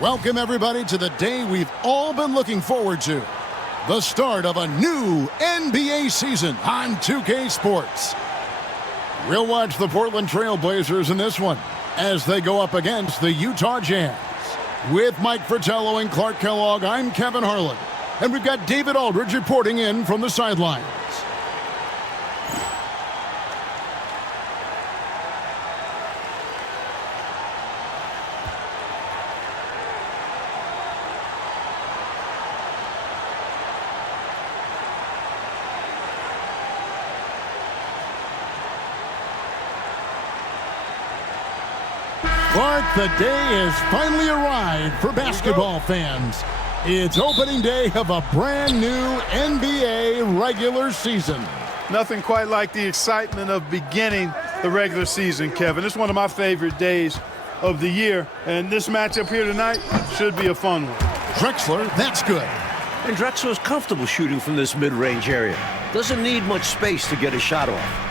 Welcome, everybody, to the day we've all been looking forward to. The start of a new NBA season on 2K Sports. We'll watch the Portland Trail Blazers in this one as they go up against the Utah Jazz. With Mike Fratello and Clark Kellogg, I'm Kevin Harlan. And we've got David Aldridge reporting in from the sidelines. Clark, the day has finally arrived for basketball fans. It's opening day of a brand new NBA regular season. Nothing quite like the excitement of beginning the regular season, Kevin. It's one of my favorite days of the year, and this matchup here tonight should be a fun one. Drexler, that's good. And Drexler's comfortable shooting from this mid-range area. Doesn't need much space to get a shot off.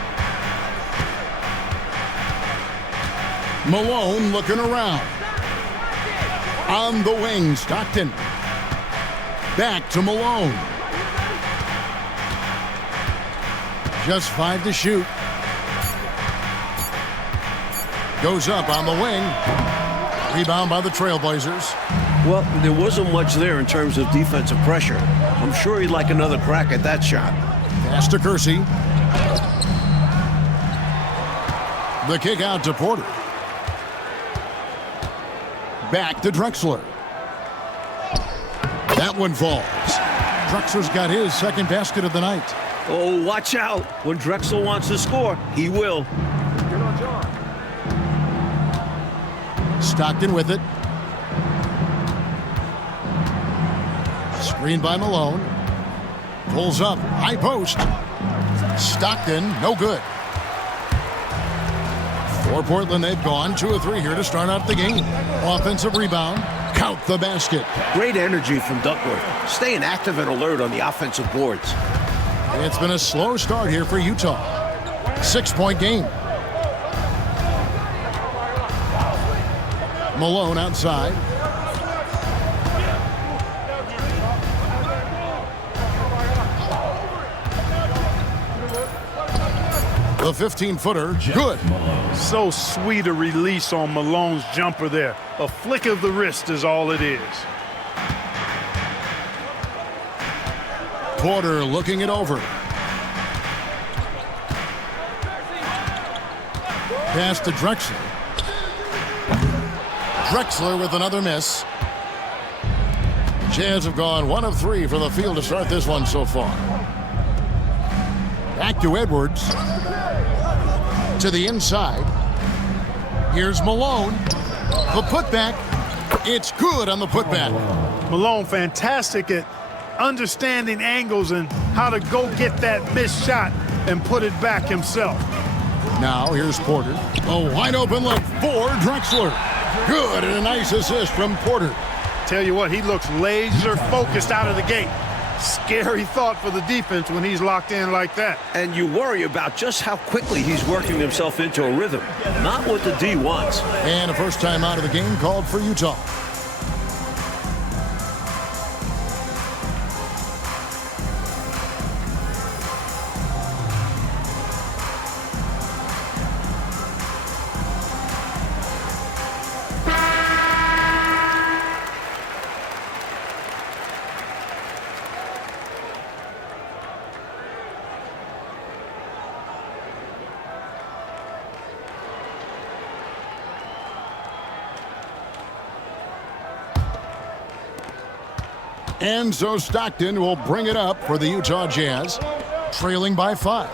Malone looking around. On the wing, Stockton. Back to Malone. Just 5 to shoot. Goes up on the wing. Rebound by the Trailblazers. Well, there wasn't much there in terms of defensive pressure. I'm sure he'd like another crack at that shot. Pass to Kersey. The kick out to Porter. Back to Drexler. That one falls. Drexler's got his second basket of the night. Oh, watch out. When Drexler wants to score, he will. Stockton with it. Screen by Malone. Pulls up. High post. Stockton, no good. For Portland, they've gone 2 of 3 here to start out the game. Offensive rebound. Count the basket. Great energy from Duckworth. Staying active and alert on the offensive boards. It's been a slow start here for Utah. 6-point game. Malone outside. The 15-footer, good. So sweet a release on Malone's jumper there. A flick of the wrist is all it is. Porter looking it over. Pass to Drexler. Drexler with another miss. Jazz have gone 1 of 3 from the field to start this one so far. Back to Edwards. To the inside. Here's Malone. The putback. It's good on the putback. Malone fantastic at understanding angles and how to go get that missed shot and put it back himself. Now here's Porter. A wide open look for Drexler. Good, and a nice assist from Porter. Tell you what, he looks laser focused out of the gate. Scary thought for the defense when he's locked in like that. And you worry about just how quickly he's working himself into a rhythm. Not what the D wants. And a first time out of the game called for Utah. And so Stockton will bring it up for the Utah Jazz, trailing by 5.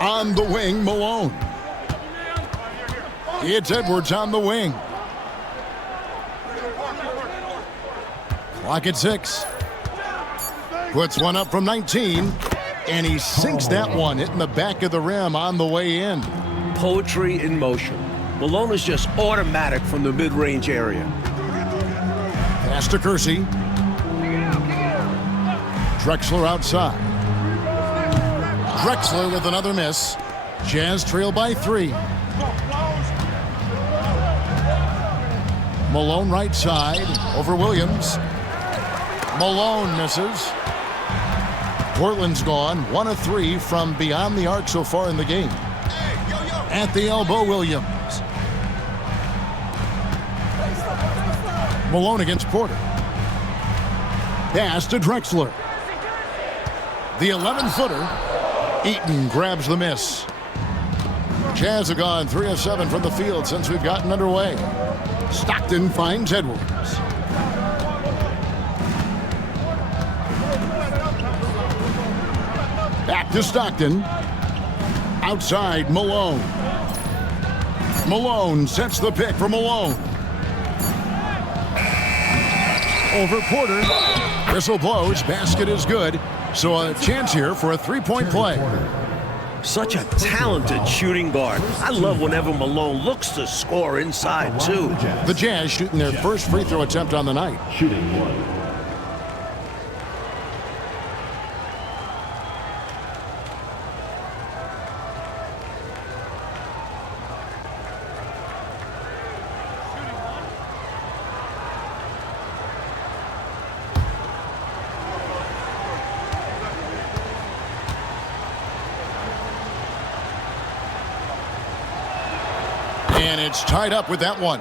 On the wing, Malone. It's Edwards on the wing. Clock at 6. Puts one up from 19, and he sinks that one, hitting the back of the rim on the way in. Poetry in motion. Malone is just automatic from the mid-range area. Pass to Kersey. Drexler outside. Drexler with another miss. Jazz trail by 3. Malone right side over Williams. Malone misses. Portland's gone 1 of 3 from beyond the arc so far in the game. At the elbow, Williams. Malone against Porter. Pass to Drexler. The 11-footer. Eaton grabs the miss. Jazz have gone 3 of 7 from the field since we've gotten underway. Stockton finds Edwards. Back to Stockton. Outside, Malone. Malone sets the pick for Malone. Over Porter. Whistle blows. Basket is good. So a chance here for a three-point play. Such a talented shooting guard. I love whenever Malone looks to score inside, too. The Jazz shooting their first free throw attempt on the night. Shooting 1. And it's tied up with that one.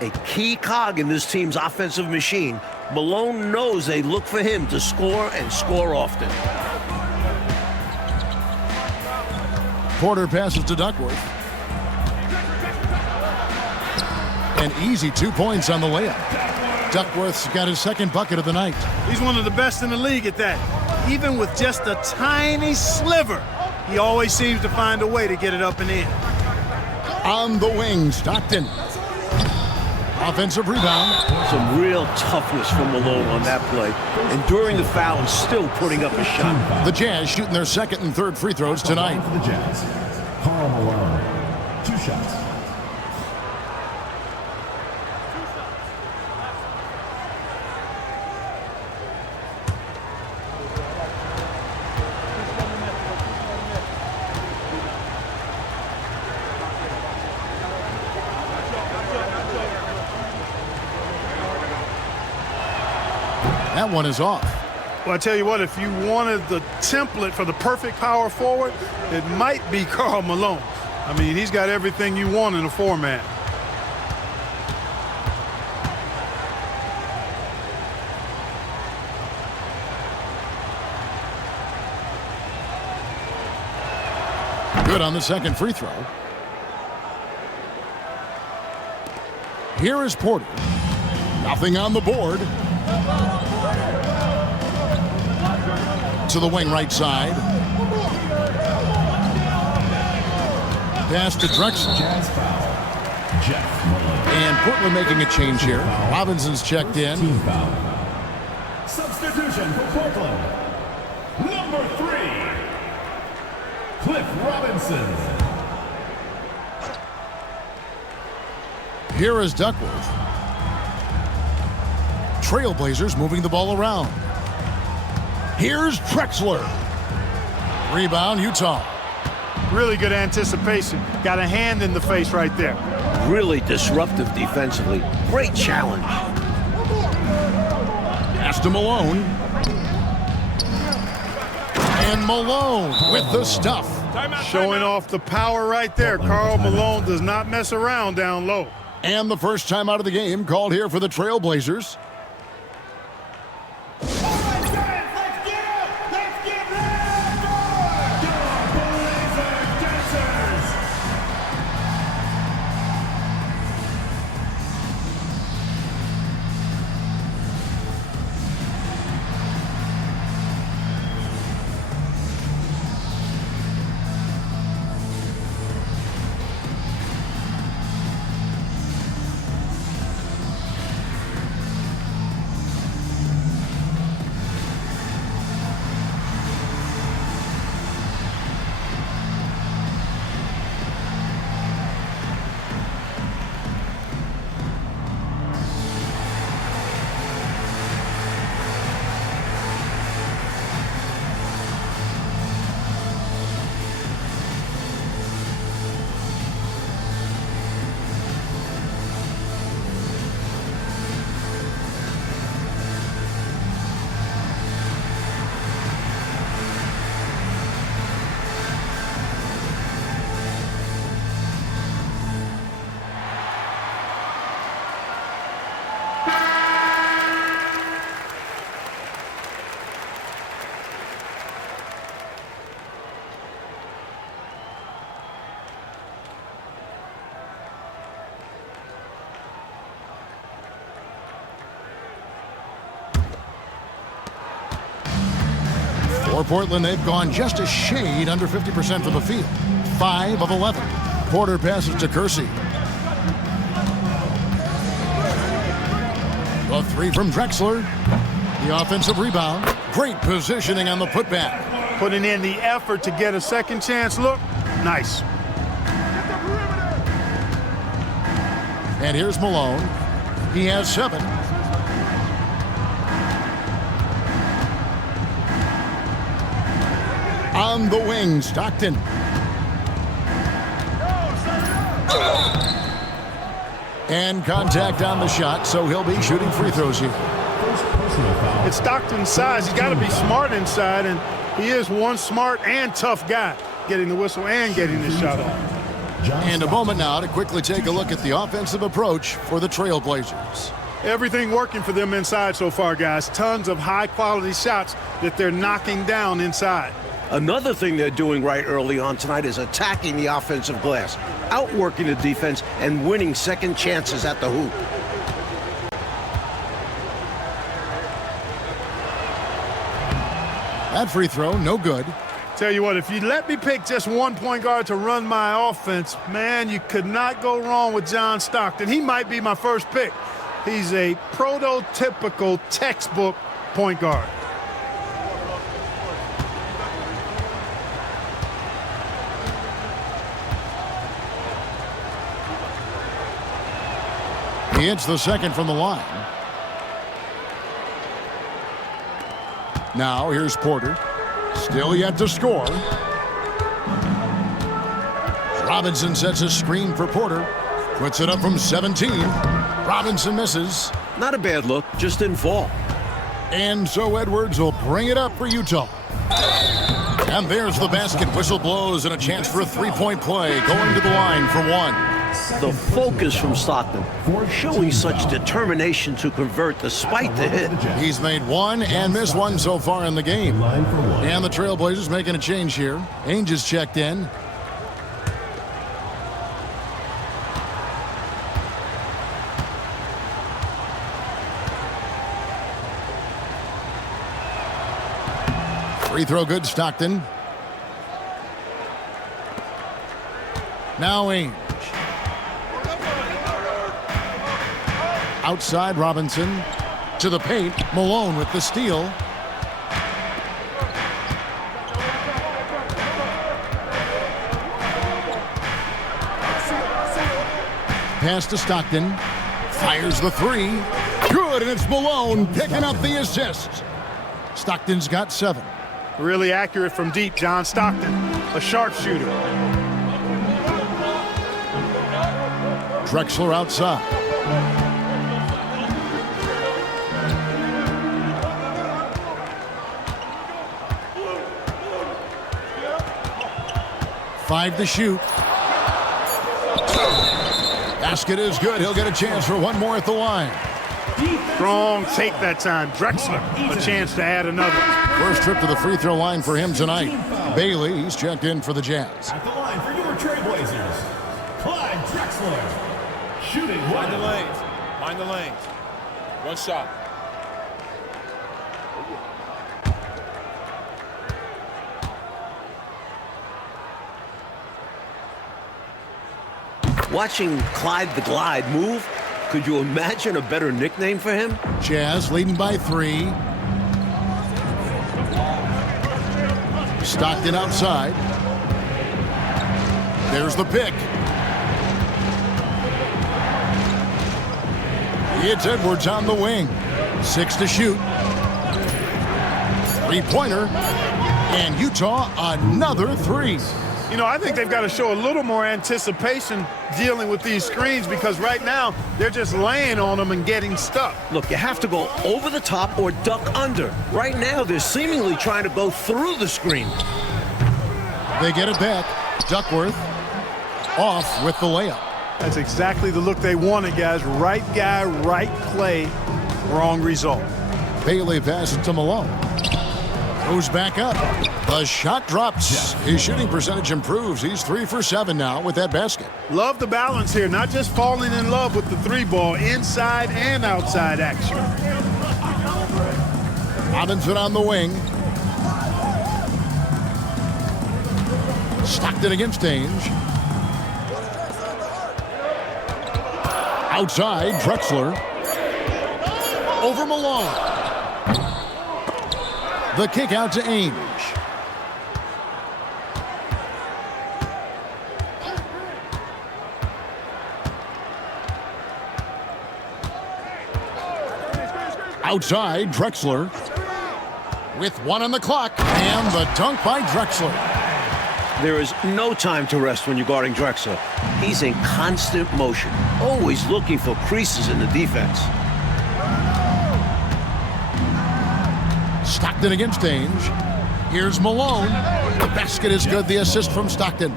A key cog in this team's offensive machine. Malone knows they look for him to score and score often. Porter passes to Duckworth. An easy 2 points on the layup. Duckworth's got his second bucket of the night. He's one of the best in the league at that. Even with just a tiny sliver, he always seems to find a way to get it up and in. On the wing, Stockton. Offensive rebound. Some real toughness from Malone on that play. Enduring the foul and still putting up a shot. The Jazz shooting their second and third free throws tonight. For the Jazz, Karl Malone. 2 shots. That one is off. Well, I tell you what, if you wanted the template for the perfect power forward, it might be Karl Malone. I mean, he's got everything you want in a format. Good on the second free throw. Here is Porter. Nothing on the board. To the wing right side. Pass to Drexler. Jazz foul. Jeff Malone. And Portland making a change here. Robinson's checked in. Team foul. Substitution for Portland. Number 3. Cliff Robinson. Here is Duckworth. Trailblazers moving the ball around. Here's Drexler. Rebound, Utah. Really good anticipation. Got a hand in the face right there. Really disruptive defensively. Great challenge. Pass to Malone. And Malone with the stuff. Showing off the power right there. Karl Malone does not mess around down low. And the first time out of the game called here for the Trailblazers. For Portland, they've gone just a shade under 50% from the field. 5 of 11. Porter passes to Kersey. A 3 from Drexler. The offensive rebound. Great positioning on the putback. Putting in the effort to get a second chance look. Nice. And here's Malone. He has 7. On the wing, Stockton. And contact on the shot, so he'll be shooting free throws here. It's Stockton's size. He's got to be smart inside, and he is one smart and tough guy, getting the whistle and getting the shot off. And a moment now to quickly take a look at the offensive approach for the Trailblazers. Everything working for them inside so far, guys. Tons of high-quality shots that they're knocking down inside. Another thing they're doing right early on tonight is attacking the offensive glass, outworking the defense, and winning second chances at the hoop. That free throw, no good. Tell you what, if you let me pick just one point guard to run my offense, man, you could not go wrong with John Stockton. He might be my first pick. He's a prototypical textbook point guard. He hits the second from the line. Now here's Porter. Still yet to score. Robinson sets a screen for Porter. Puts it up from 17. Robinson misses. Not a bad look, just didn't fall. And so Edwards will bring it up for Utah. And there's the basket. Whistle blows and a chance for a three-point play. Going to the line for 1. The focus from Stockton, showing such determination to convert despite the hit. He's made 1 and missed 1 so far in the game. And the Trailblazers making a change here. Ainge has checked in. Free throw good, Stockton. Now Ainge. Outside Robinson. To the paint. Malone with the steal. Pass to Stockton. Fires the 3. Good, and it's Malone picking up the assist. Stockton's got 7. Really accurate from deep, John Stockton, a sharpshooter. Drexler outside. Five to shoot. Basket is good. He'll get a chance for one more at the line. Strong take that time. Drexler, a chance to add another. First trip to the free throw line for him tonight. Bailey, he's checked in for the Jazz. At the line for your Trailblazers, Clyde Drexler. Shooting Mind the lanes. Mind the lanes. One shot. Watching Clyde the Glide move, could you imagine a better nickname for him? Jazz leading by 3. Stockton outside. There's the pick. It's Edwards on the wing. 6 to shoot. 3-pointer. And Utah another 3. You know, I think they've got to show a little more anticipation dealing with these screens because right now they're just laying on them and getting stuck. Look, you have to go over the top or duck under. Right now, they're seemingly trying to go through the screen. They get it back. Duckworth off with the layup. That's exactly the look they wanted, guys. Right guy, right play, wrong result. Bailey passes to Malone. Goes back up. The shot drops. His shooting percentage improves. He's 3 for 7 now with that basket. Love the balance here, not just falling in love with the 3-ball, inside and outside action. Robinson on the wing. Stockton against Ainge. Outside, Drexler. Over Malone. The kick out to Ainge. Outside, Drexler. With 1 on the clock, and the dunk by Drexler. There is no time to rest when you're guarding Drexler. He's in constant motion, always looking for creases in the defense. Stockton against Ainge. Here's Malone. The basket is good. The assist from Stockton.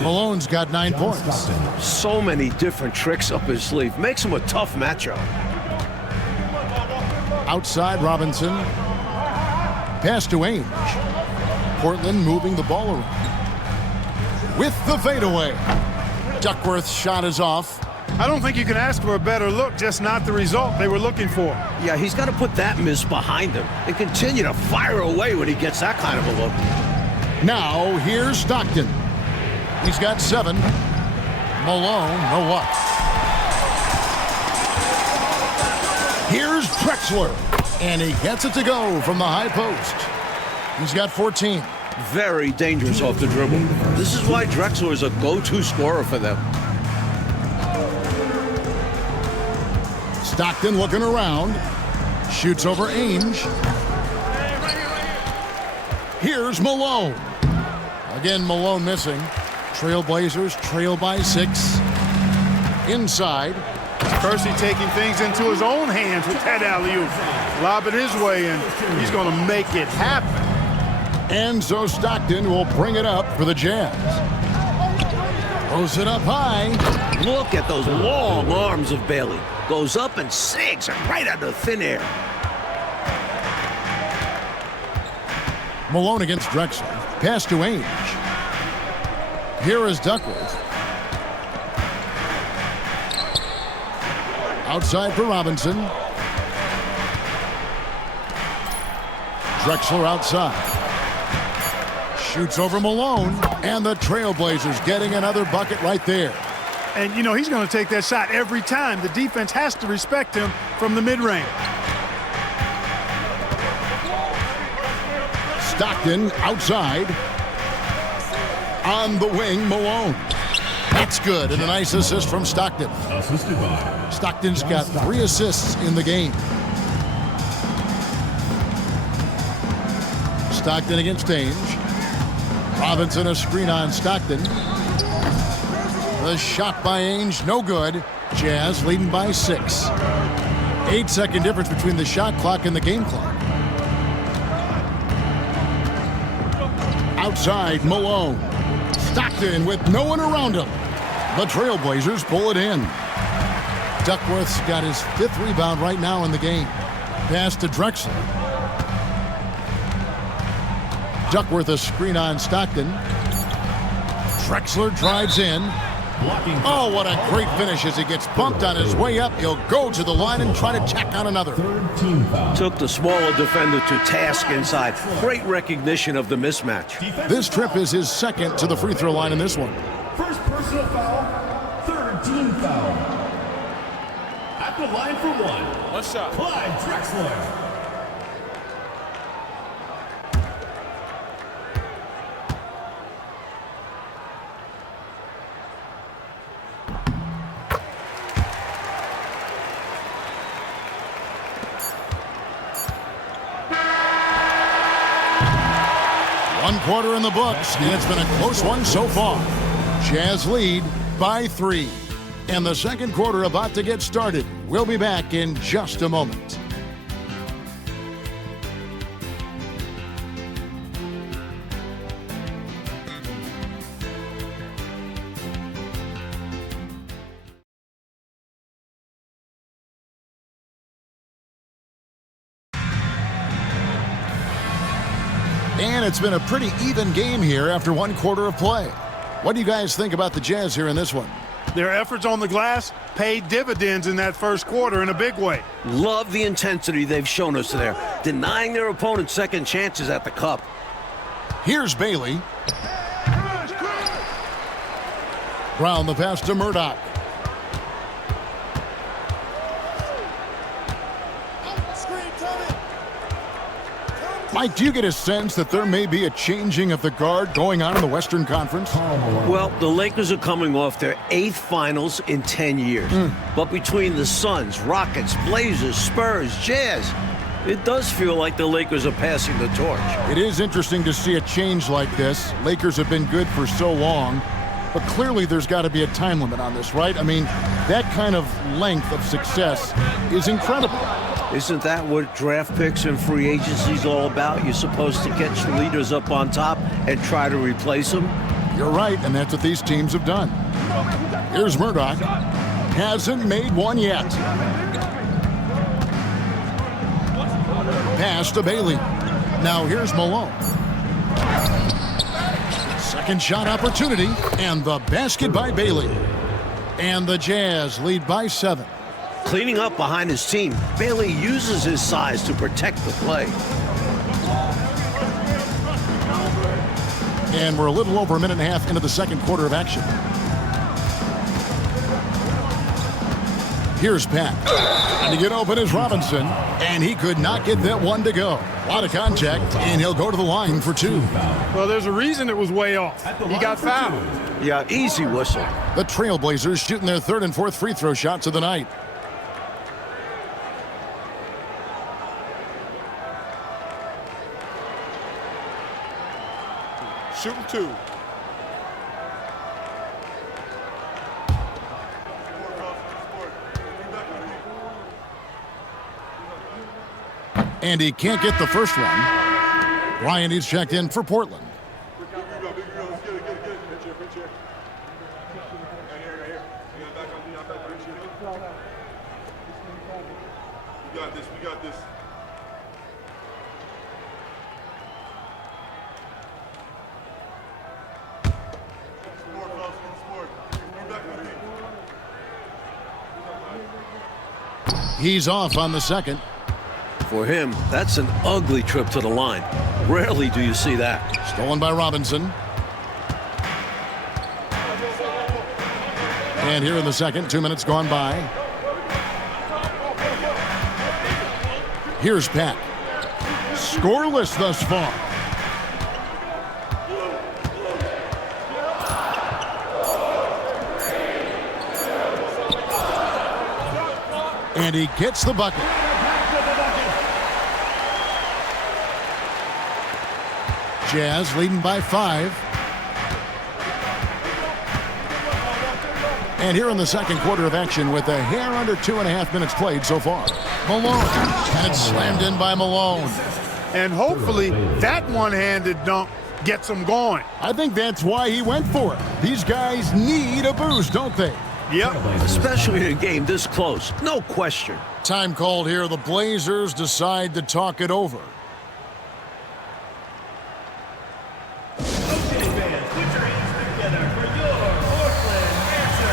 Malone's got 9 points. So many different tricks up his sleeve. Makes him a tough matchup. Outside, Robinson. Pass to Ainge. Portland moving the ball around. With the fadeaway. Duckworth's shot is off. I don't think you can ask for a better look, just not the result they were looking for. Yeah, he's got to put that miss behind him and continue to fire away when he gets that kind of a look. Now, here's Stockton. He's got 7. Malone, no luck. Here's Drexler. And he gets it to go from the high post. He's got 14. Very dangerous off the dribble. This is why Drexler is a go-to scorer for them. Stockton looking around. Shoots over Ainge. Here's Malone. Again, Malone missing. Trailblazers trail by 6. Inside. Percy taking things into his own hands with that alley-oop. Lob it his way, and he's going to make it happen. And so Stockton will bring it up for the Jazz. Throws it up high. Look at those long arms of Bailey. Goes up and sinks right out of thin air. Malone against Drexler. Pass to Ainge. Here is Duckworth. Outside for Robinson. Drexler outside. Shoots over Malone. And the Trailblazers getting another bucket right there. And, you know, he's going to take that shot every time. The defense has to respect him from the mid-range. Stockton outside. On the wing, Malone. That's good, and a nice assist from Stockton. Stockton's got 3 assists in the game. Stockton against Ainge. Robinson a screen on Stockton. The shot by Ainge, no good. Jazz leading by 6. 8-second difference between the shot clock and the game clock. Outside, Malone. Stockton with no one around him. The Trailblazers pull it in. Duckworth's got his 5th rebound right now in the game. Pass to Drexler. Duckworth a screen on Stockton. Drexler drives in. Oh, what a great finish as he gets bumped on his way up. He'll go to the line and try to tack on another. Took the smaller defender to task inside. Great recognition of the mismatch. This trip is his 2nd to the free throw line in this one. First personal foul, 3rd team foul. At the line for 1. 1 shot. Clyde Drexler. One quarter in the books, and it's been a close one so far. Jazz lead by 3. And the second quarter about to get started. We'll be back in just a moment. And it's been a pretty even game here after 1 quarter of play. What do you guys think about the Jazz here in this one? Their efforts on the glass paid dividends in that first quarter in a big way. Love the intensity they've shown us there, denying their opponents second chances at the cup. Here's Bailey. Brown the pass to Murdoch. Mike, do you get a sense that there may be a changing of the guard going on in the Western Conference? Well, the Lakers are coming off their 8th finals in 10 years. But between the Suns, Rockets, Blazers, Spurs, Jazz, it does feel like the Lakers are passing the torch. It is interesting to see a change like this. Lakers have been good for so long, but clearly there's got to be a time limit on this, right? I mean, that kind of length of success is incredible. Isn't that what draft picks and free agency is all about? You're supposed to get your leaders up on top and try to replace them? You're right, and that's what these teams have done. Here's Murdoch. Hasn't made one yet. Pass to Bailey. Now here's Malone. Second shot opportunity, and the basket by Bailey. And the Jazz lead by 7. Cleaning up behind his team, Bailey uses his size to protect the play. And we're a little over a minute and a half into the second quarter of action. Here's Pat. And to get open is Robinson, and he could not get that one to go. A lot of contact, and he'll go to the line for 2. Well, there's a reason it was way off. He got fouled. Yeah, easy whistle. The Trailblazers shooting their 3rd and 4th free throw shots of the night. Shooting 2. And he can't get the first one. Bryant is checked in for Portland. We got this. He's off on the second. For him, that's an ugly trip to the line. Rarely do you see that. Stolen by Robinson. And here in the second, 2 minutes gone by. Here's Pat. Scoreless thus far. And he gets the bucket. Jazz leading by 5. And here in the second quarter of action with a hair under 2.5 minutes played so far. Malone. And it's slammed in by Malone. And hopefully that one-handed dunk gets him going. I think that's why he went for it. These guys need a boost, don't they? Yep. Especially in a game this close. No question. Time called here. The Blazers decide to talk it over. Okay, fans, put your hands together for your Portland answer.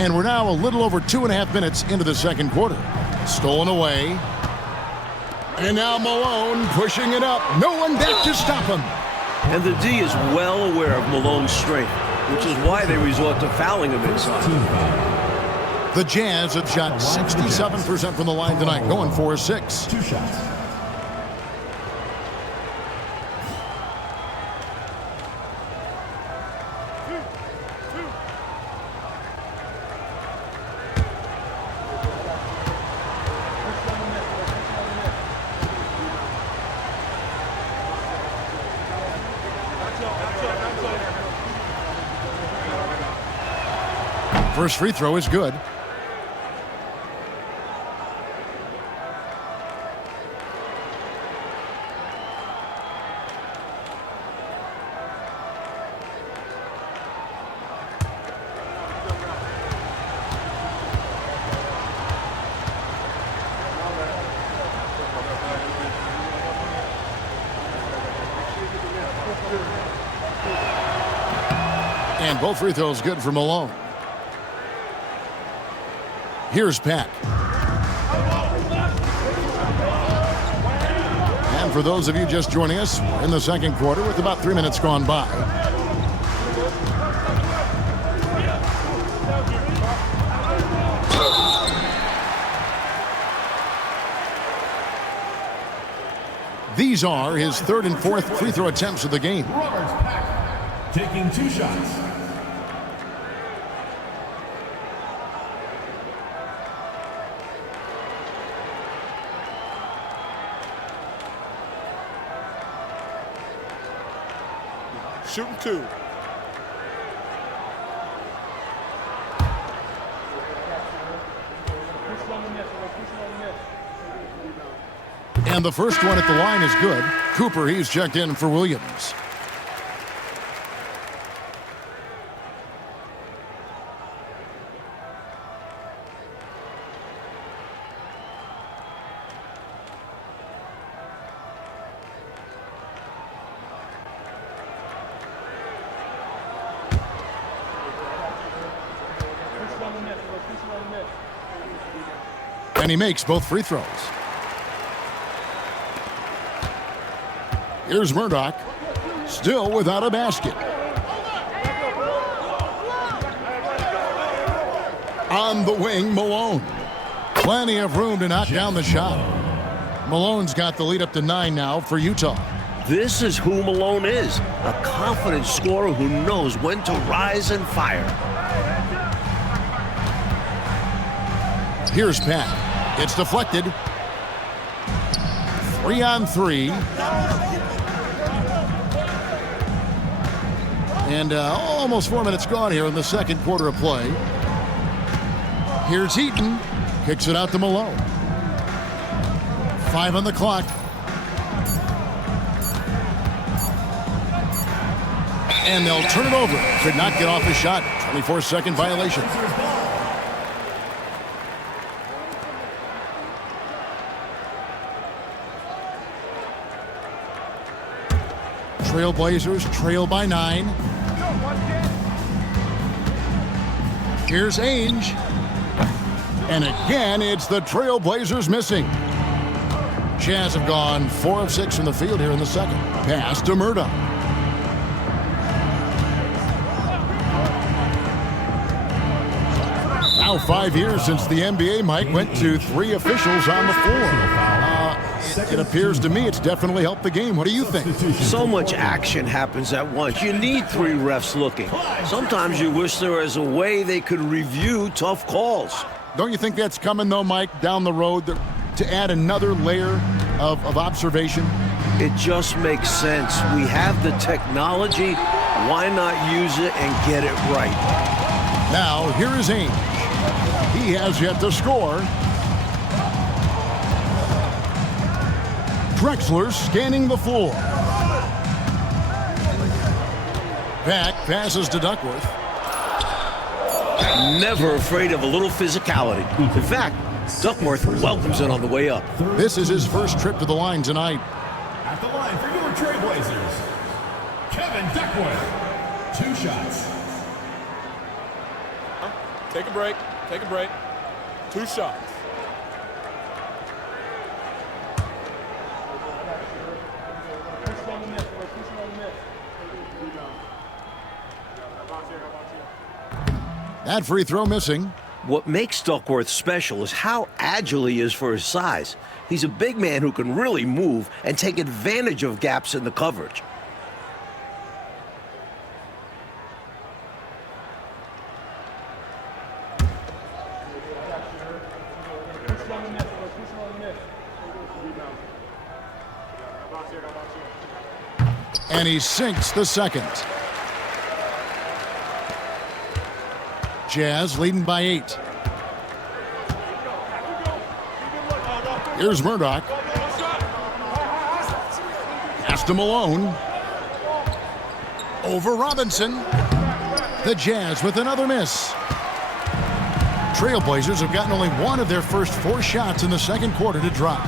And we're now a little over 2.5 minutes into the second quarter. Stolen away. And now Malone pushing it up. No one back to stop him. And the D is well aware of Malone's strength, which is why they resort to fouling him inside. The Jazz have shot 67% from the line tonight, going 4-6. 2 shots. First free throw is good. And both free throws good for Malone. Here's Pat. And for those of you just joining us, we're in the second quarter with about 3 minutes gone by. These are his third and fourth free throw attempts of the game. Roberts Pack taking 2 shots. Shooting 2. And the first one at the line is good. Cooper, he's checked in for Williams. And he makes both free throws. Here's Murdoch, still without a basket. On the wing, Malone. Plenty of room to knock down the shot. Malone's got the lead up to 9 now for Utah. This is who Malone is, a confident scorer who knows when to rise and fire. Here's Pat. It's deflected. 3-on-3. And almost 4 minutes gone here in the second quarter of play. Here's Eaton. Kicks it out to Malone. 5 on the clock. And they'll turn it over. Could not get off his shot. 24-second violation. Trailblazers trail by 9. Here's Ainge. And again, it's the Trailblazers missing. Jazz have gone 4 of 6 from the field here in the second. Pass to Murdoch. Now 5 years since the NBA, Mike, went to 3 officials on the floor. It appears to me it's definitely helped the game. What do you think? So much action happens at once. You need 3 refs looking. Sometimes you wish there was a way they could review tough calls. Don't you think that's coming, though, Mike, down the road to add another layer of observation? It just makes sense. We have the technology. Why not use it and get it right? Now, here is Ainge. He has yet to score. Drexler scanning the floor. Back passes to Duckworth. Never afraid of a little physicality. In fact, Duckworth welcomes it on the way up. This is his first trip to the line tonight. At the line for your Trailblazers, Kevin Duckworth. 2 shots. Take a break. Take a break. 2 shots. That free throw missing. What makes Duckworth special is how agile he is for his size. He's a big man who can really move and take advantage of gaps in the coverage. And he sinks the second. Jazz leading by 8. Here's Murdoch. Pass to Malone. Over Robinson. The Jazz with another miss. Trailblazers have gotten only one of their first 4 shots in the second quarter to drop.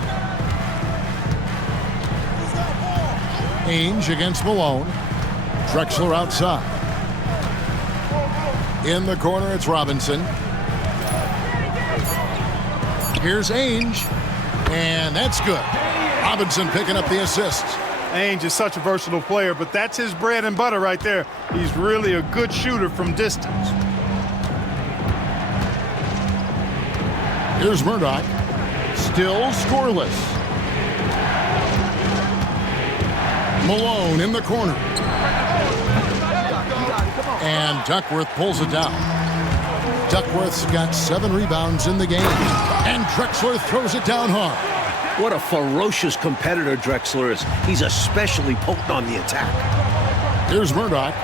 Ainge against Malone. Drexler outside. In the corner, it's Robinson. Here's Ainge. And that's good. Robinson picking up the assist. Ainge is such a versatile player, but that's his bread and butter right there. He's really a good shooter from distance. Here's Murdoch. Still scoreless. Malone in the corner. And Duckworth pulls it down. Duckworth's got 7 rebounds in the game. And Drexler throws it down hard. What a ferocious competitor Drexler is. He's especially potent on the attack. Here's Murdoch.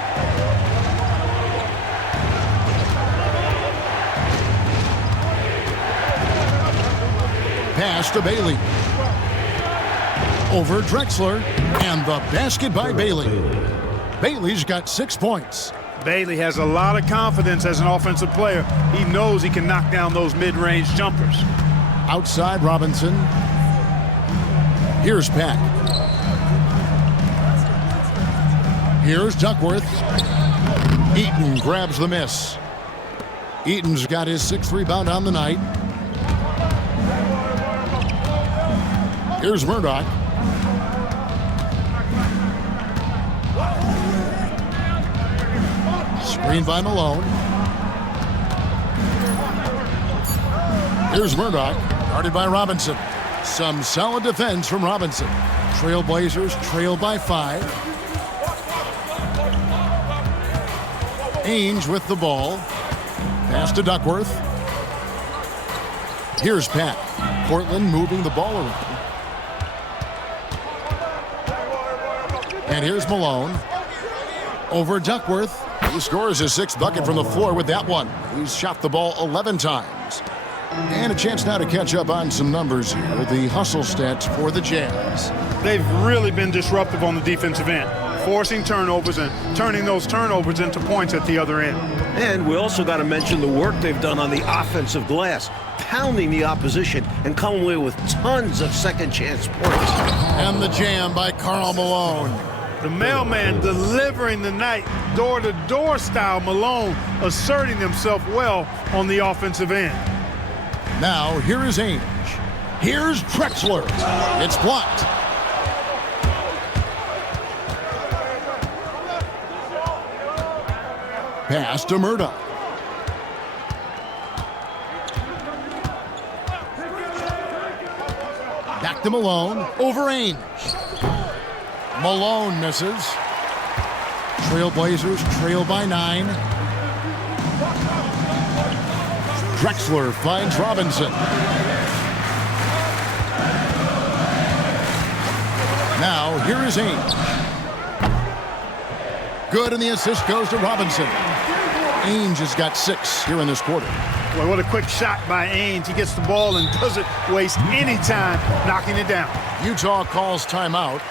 Pass to Bailey. Over Drexler. And the basket by Bailey. Bailey's got 6 points. Bailey has a lot of confidence as an offensive player. He knows he can knock down those mid-range jumpers. Outside Robinson. Here's Pack. Here's Duckworth. Eaton grabs the miss. Eaton's got his 6th rebound on the night. Here's Murdoch. Screen by Malone. Here's Murdoch, guarded by Robinson. Some solid defense from Robinson. Trailblazers trail by 5. Ainge with the ball. Pass to Duckworth. Here's Pat. Portland moving the ball around. And here's Malone. Over Duckworth. He scores his 6th bucket from the floor with that one. He's shot the ball 11 times. And a chance now to catch up on some numbers here. The hustle stats for the Jazz. They've really been disruptive on the defensive end, forcing turnovers and turning those turnovers into points at the other end. And we also got to mention the work they've done on the offensive glass, pounding the opposition and coming away with tons of second chance points. And the jam by Karl Malone. The mailman delivering the night, door-to-door style. Malone asserting himself well on the offensive end. Now, here is Ainge. Here's Drexler. It's blocked. Pass to Murdoch. Back to Malone. Over Ainge. Malone misses. Trailblazers trail by 9. Drexler finds Robinson. Now, here is Ainge. Good, and the assist goes to Robinson. Ainge has got 6 here in this quarter. Boy, what a quick shot by Ainge. He gets the ball and doesn't waste any time knocking it down. Utah calls timeout.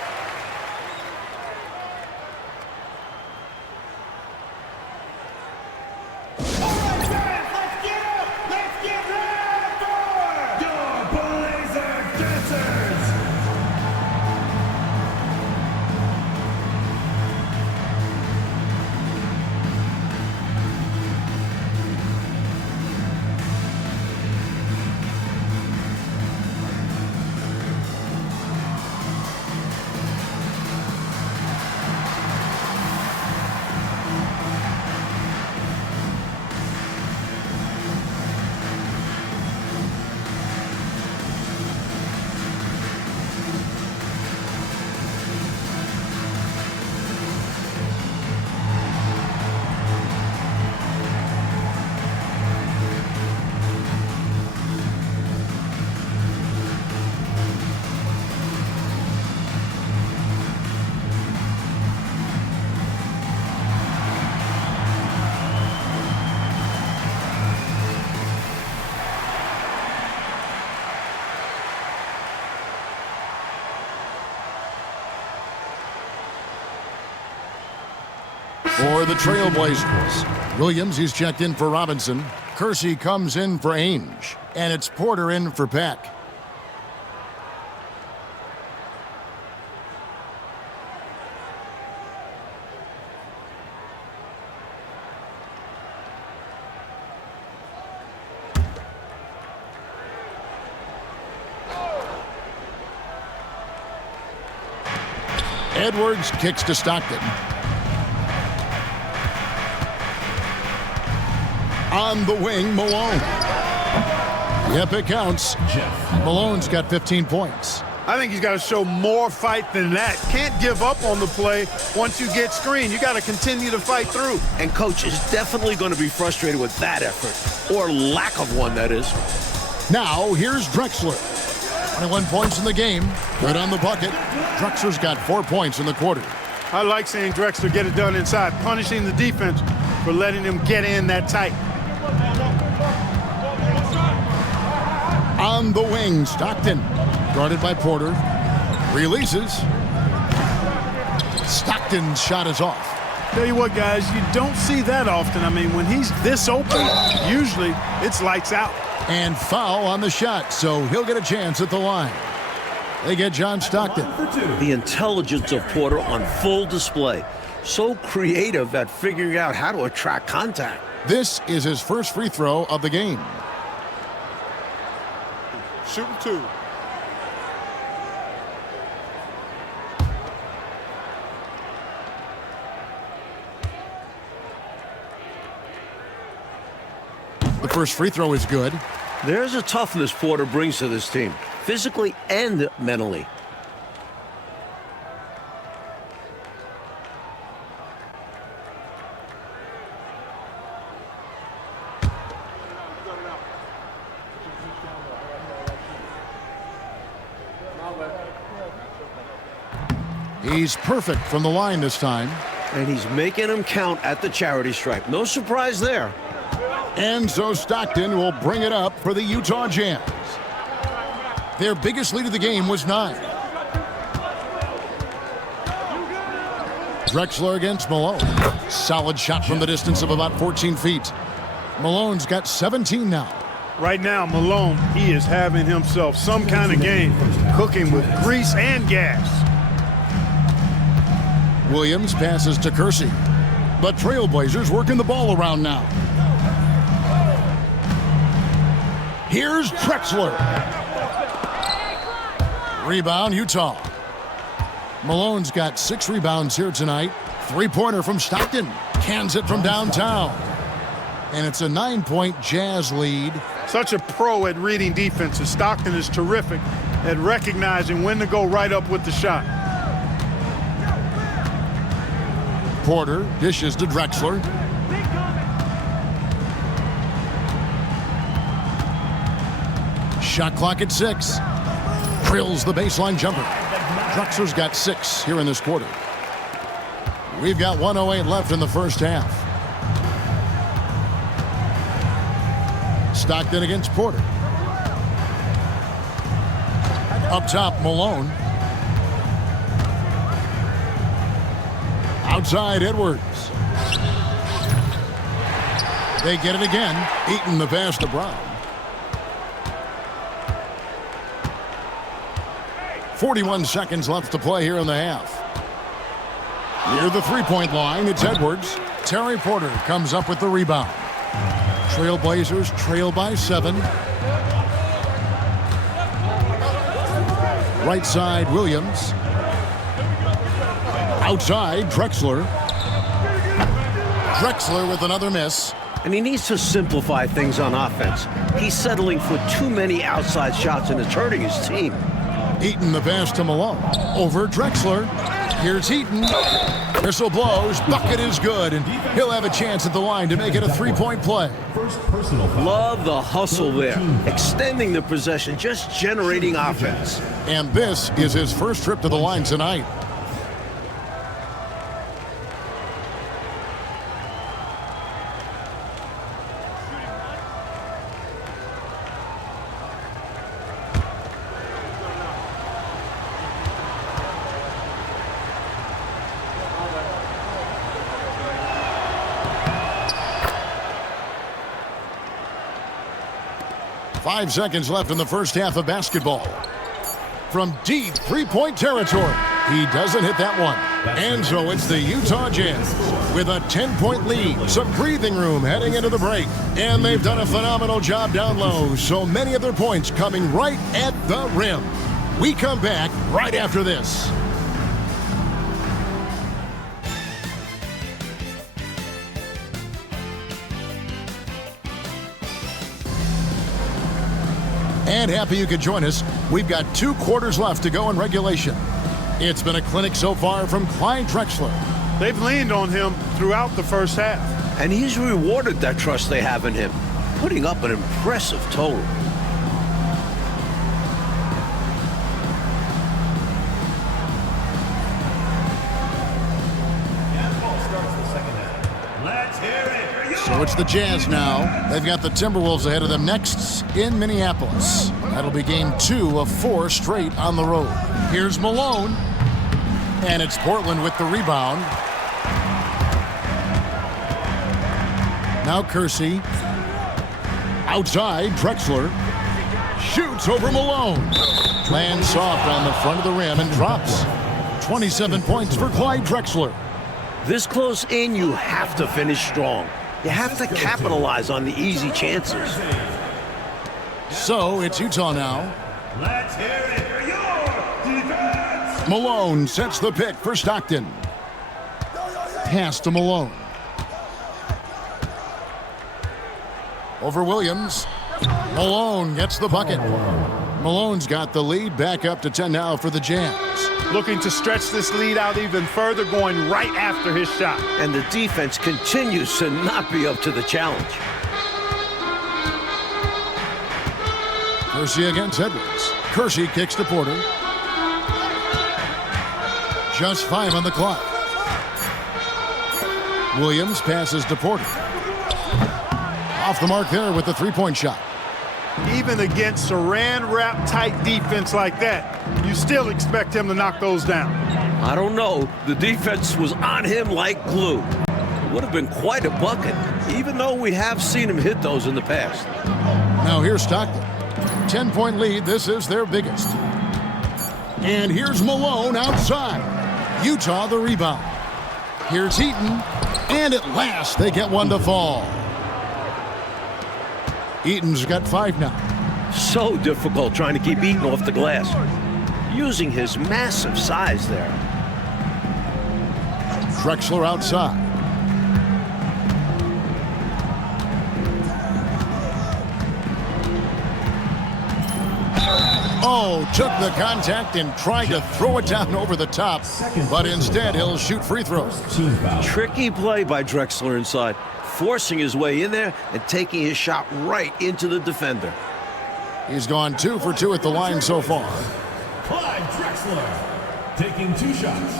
for the Trailblazers. Williams, he's checked in for Robinson. Kersey comes in for Ainge. And it's Porter in for Peck. Edwards kicks to Stockton. On the wing, Malone. Yep, it counts. Malone's got 15 points. I think he's got to show more fight than that. Can't give up on the play once you get screened. You got to continue to fight through. And coach is definitely going to be frustrated with that effort, or lack of one, that is. Now, here's Drexler. 21 points in the game. Good on the bucket. Drexler's got 4 points in the quarter. I like seeing Drexler get it done inside, punishing the defense for letting them get in that tight. On the wing, Stockton. Guarded by Porter. Releases. Stockton's shot is off. Tell you what, guys, you don't see that often. I mean, when he's this open, usually it's lights out. And foul on the shot, so he'll get a chance at the line. They get John Stockton. The intelligence of Porter on full display. So creative at figuring out how to attract contact. This is his first free throw of the game. Shooting 2. The first free throw is good. There's a toughness Porter brings to this team, physically and mentally. He's perfect from the line this time. And he's making them count at the charity stripe. No surprise there. And so Stockton will bring it up for the Utah Jazz. Their biggest lead of the game was 9. Drexler against Malone. Solid shot from the distance of about 14 feet. Malone's got 17 now. Right now, Malone, he is having himself some kind of game, cooking with grease and gas. Williams passes to Kersey. But Trailblazers working the ball around now. Here's Drexler. Rebound, Utah. Malone's got 6 rebounds here tonight. 3-pointer from Stockton. Cans it from downtown. And it's a 9-point Jazz lead. Such a pro at reading defenses. Stockton is terrific at recognizing when to go right up with the shot. Porter dishes to Drexler. Shot clock at 6. Drills the baseline jumper. Drexler's got 6 here in this quarter. We've got 1:08 left in the first half. Stockton against Porter. Up top, Malone. Outside, Edwards. They get it again. Eaton the pass to Brown. 41 seconds left to play here in the half. Near the three-point line, it's Edwards. Terry Porter comes up with the rebound. Trailblazers trail by 7. Right side, Williams. Outside, Drexler. Drexler with another miss. And he needs to simplify things on offense. He's settling for too many outside shots and it's hurting his team. Eaton the pass to Malone. Over Drexler. Here's Eaton. Whistle blows. Bucket is good. And he'll have a chance at the line to make it a 3-point play. Love the hustle there. Extending the possession, just generating offense. And this is his first trip to the line tonight. 5 seconds left in the first half of basketball. From deep three-point territory, he doesn't hit that one. And so it's the Utah Jazz with a 10-point lead, some breathing room heading into the break. And they've done a phenomenal job down low, so many of their points coming right at the rim. We come back right after this. And happy you could join us. We've got 2 quarters left to go in regulation. It's been a clinic so far from Clyde Drexler. They've leaned on him throughout the first half. And he's rewarded that trust they have in him, putting up an impressive total. So it's the Jazz now. They've got the Timberwolves ahead of them next in Minneapolis. That'll be game 2 of 4 straight on the road. Here's Malone. And it's Portland with the rebound. Now Kersey. Outside, Drexler. Shoots over Malone. Lands soft on the front of the rim and drops. 27 points for Clyde Drexler. This close in, you have to finish strong. You have to capitalize on the easy chances. So it's Utah now. Let's hear it for your defense. Malone sets the pick for Stockton. Pass to Malone. Over Williams. Malone gets the bucket. Malone's got the lead back up to 10 now for the Jazz. Looking to stretch this lead out even further, going right after his shot. And the defense continues to not be up to the challenge. Kersey against Edwards. Kersey kicks to Porter. Just 5 on the clock. Williams passes to Porter. Off the mark there with the three-point shot. Even against Saran wrap tight defense like that, you still expect him to knock those down. I don't know. The defense was on him like glue. It would have been quite a bucket, even though we have seen him hit those in the past. Now here's Stockton. 10-point lead. This is their biggest. And here's Malone outside. Utah the rebound. Here's Eaton. And at last they get one to fall. Eaton's got 5 now. So difficult trying to keep Eaton off the glass. Using his massive size there. Drexler outside. Oh, took the contact and tried to throw it down over the top, but instead he'll shoot free throws. Tricky play by Drexler inside, forcing his way in there and taking his shot right into the defender. He's gone 2 for 2 at the line so far. Clyde Drexler taking 2 shots.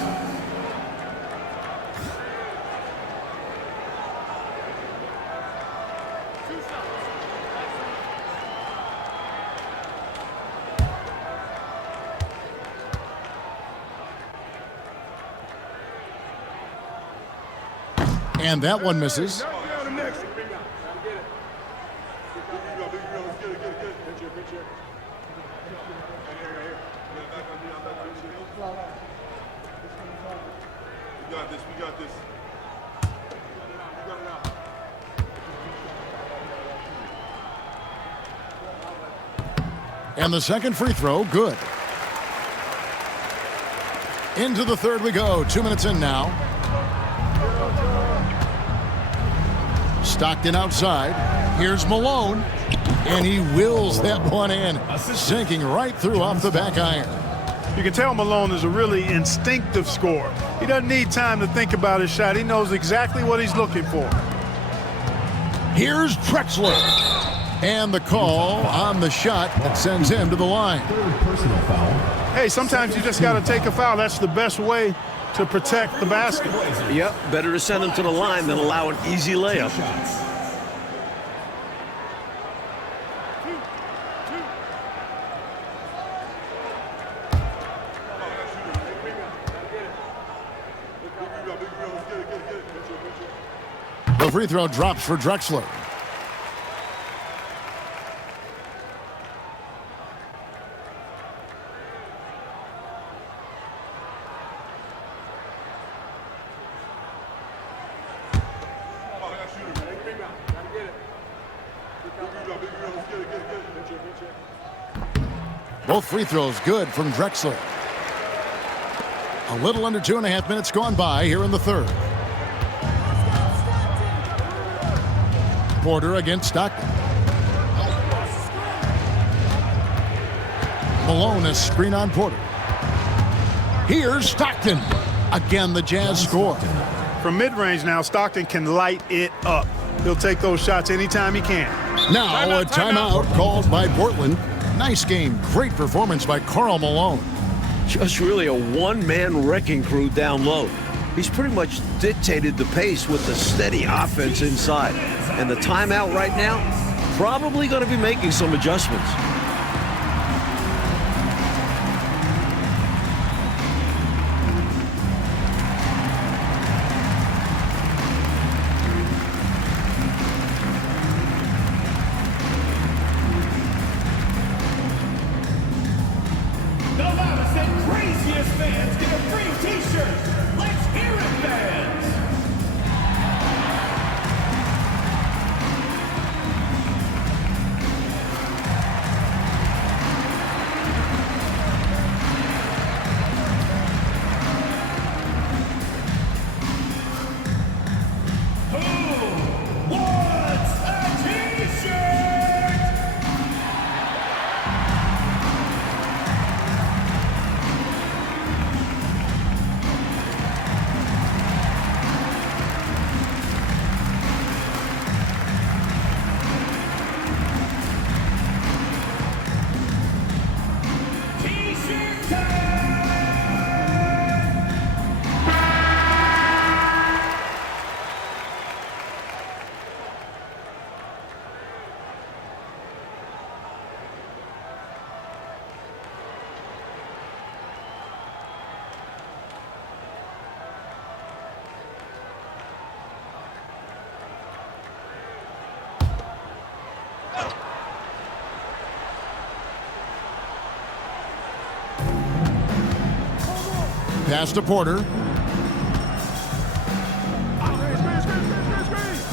And that one misses. We got this. And the second free throw, good. Into the third we go. 2 minutes in now. Stockton outside. Here's Malone. And he wills that one in, sinking right through off the back iron. You can tell Malone is a really instinctive scorer. He doesn't need time to think about his shot. He knows exactly what he's looking for. Here's Drexler. And the call on the shot that sends him to the line. Third personal foul. Hey, sometimes you just got to take a foul. That's the best way to protect the basket. Yep, better to send him to the line than allow an easy layup. Shots. The free throw drops for Drexler. Both free throws good from Drexler. A little under 2.5 minutes gone by here in the third. Porter against Stockton. Malone, a screen on Porter. Here's Stockton. Again, the Jazz score. From mid-range now, Stockton can light it up. He'll take those shots anytime he can. Now a timeout called by Portland. Nice game. Great performance by Karl Malone. Just really a one-man wrecking crew down low. He's pretty much dictated the pace with the steady offense inside. And the timeout right now, probably going to be making some adjustments. The loudest and craziest fans get a free t-shirt. Let's hear it, fans. Who wants a t-shirt? T-shirt time! Pass to Porter.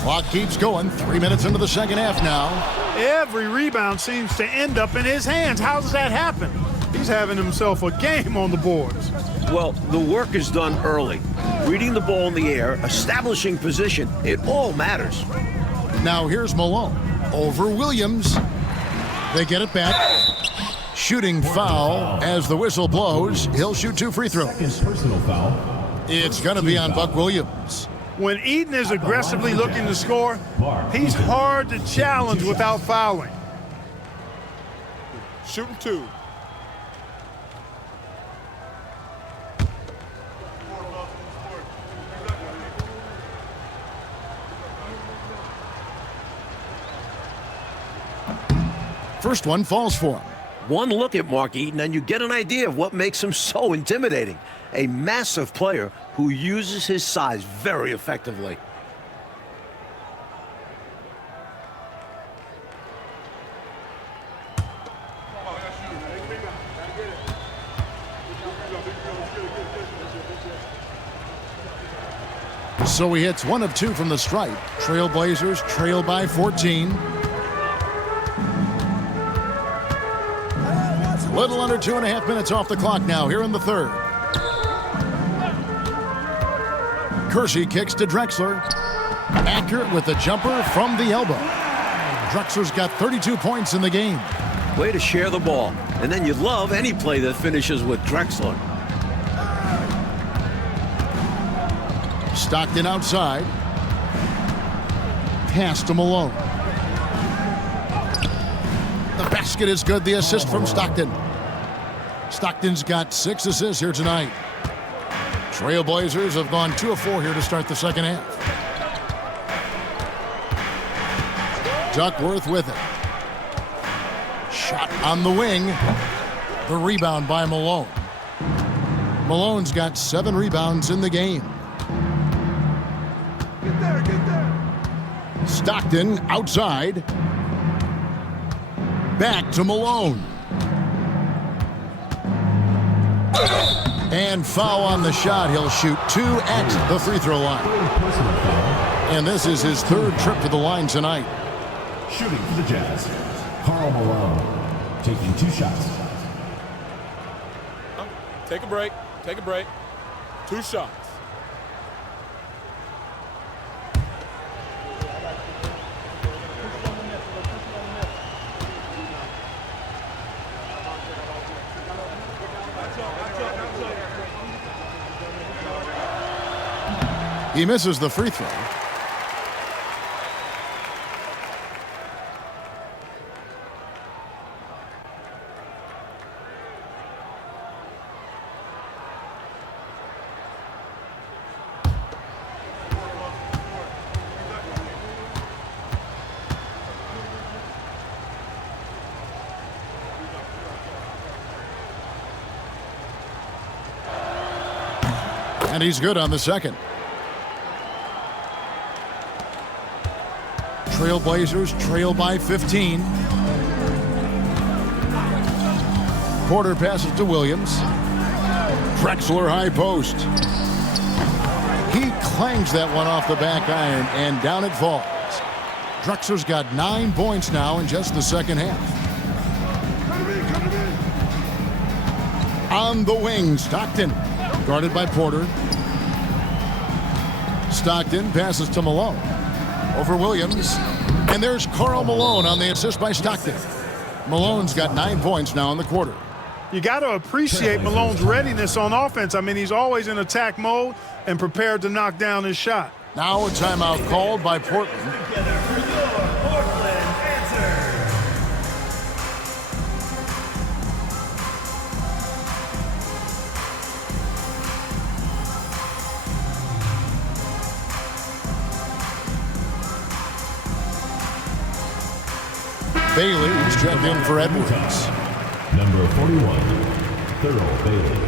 Clock keeps going. 3 minutes into the second half now. Every rebound seems to end up in his hands. How does that happen? He's having himself a game on the boards. Well, the work is done early. Reading the ball in the air, establishing position, it all matters. Now here's Malone over Williams. They get it back. Shooting foul as the whistle blows. He'll shoot 2 free throws. Personal foul. It's going to be on Buck Williams. When Eaton is aggressively looking to score, he's hard to challenge without fouling. Shooting 2. First one falls for him. One look at Mark Eaton and you get an idea of what makes him so intimidating. A massive player who uses his size very effectively. So he hits 1 of 2 from the stripe. Trailblazers trail by 14. Little under 2.5 minutes off the clock now here in the third. Kersey kicks to Drexler. Accurate with the jumper from the elbow. Drexler's got 32 points in the game. Way to share the ball. And then you love any play that finishes with Drexler. Stockton outside. Pass to Malone. The basket is good. The assist from Stockton. Stockton's got 6 assists here tonight. Trailblazers have gone 2 of 4 here to start the second half. Duckworth with it. Shot on the wing. The rebound by Malone. Malone's got 7 rebounds in the game. Get there. Stockton outside. Back to Malone. And foul on the shot. He'll shoot 2 at the free throw line. And this is his 3rd trip to the line tonight. Shooting for the Jazz, Karl Malone, taking 2 shots. Take a break. Take a break. 2 shots. He misses the free throw. And he's good on the second. Trailblazers trail by 15. Porter passes to Williams. Drexler high post. He clangs that one off the back iron, and down it falls. Drexler's got 9 points now in just the second half. On the wing, Stockton, guarded by Porter. Stockton passes to Malone. Over Williams. And there's Karl Malone on the assist by Stockton. Malone's got 9 points now in the quarter. You got to appreciate Malone's readiness on offense. I mean, he's always in attack mode and prepared to knock down his shot. Now a timeout called by Portland. Bailey is checked in for Edwards. Number 41, Thurl Bailey.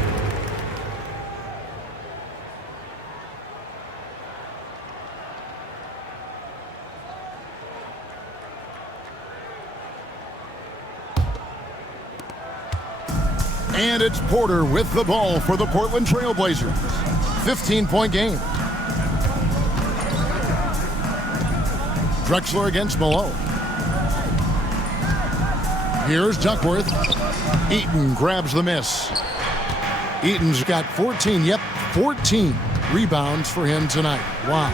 And it's Porter with the ball for the Portland Trailblazers. 15-point game. Drexler against Malone. Here's Duckworth. Eaton grabs the miss. Eaton's got 14, 14 rebounds for him tonight. Wow.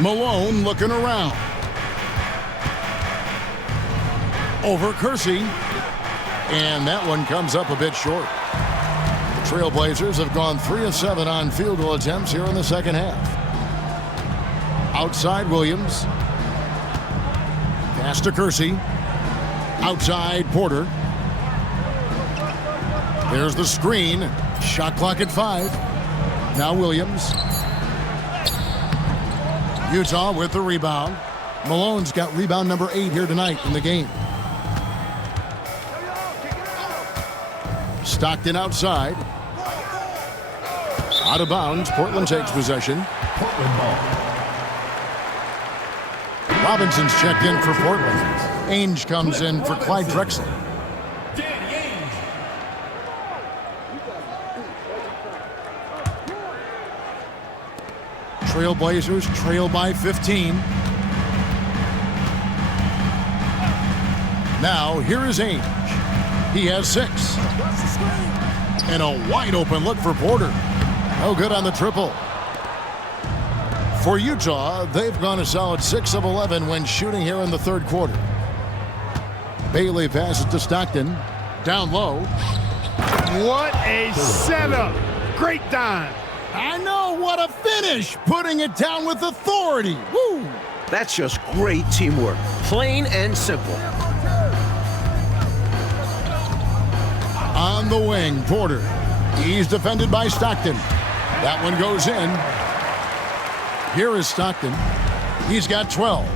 Malone looking around. Over Kersey. And that one comes up a bit short. The Trailblazers have gone 3 of 7 on field goal attempts here in the second half. Outside Williams. Pass to Kersey. Outside Porter. There's the screen. Shot clock at 5. Now Williams. Utah with the rebound. Malone's got rebound number 8 here tonight in the game. Stockton outside. Out of bounds. Portland takes possession. Portland ball. Robinson's checked in for Portland. Ainge comes in for Clyde Drexler. Danny Ainge. Trailblazers trail by 15. Now here is Ainge. He has 6. And a wide open look for Porter. No good on the triple. For Utah, they've gone a solid 6 of 11 when shooting here in the third quarter. Bailey passes to Stockton. Down low. What a setup. Great dime. I know, what a finish. Putting it down with authority. Woo! That's just great teamwork. Plain and simple. On the wing, Porter. He's defended by Stockton. That one goes in. Here is Stockton. He's got 12.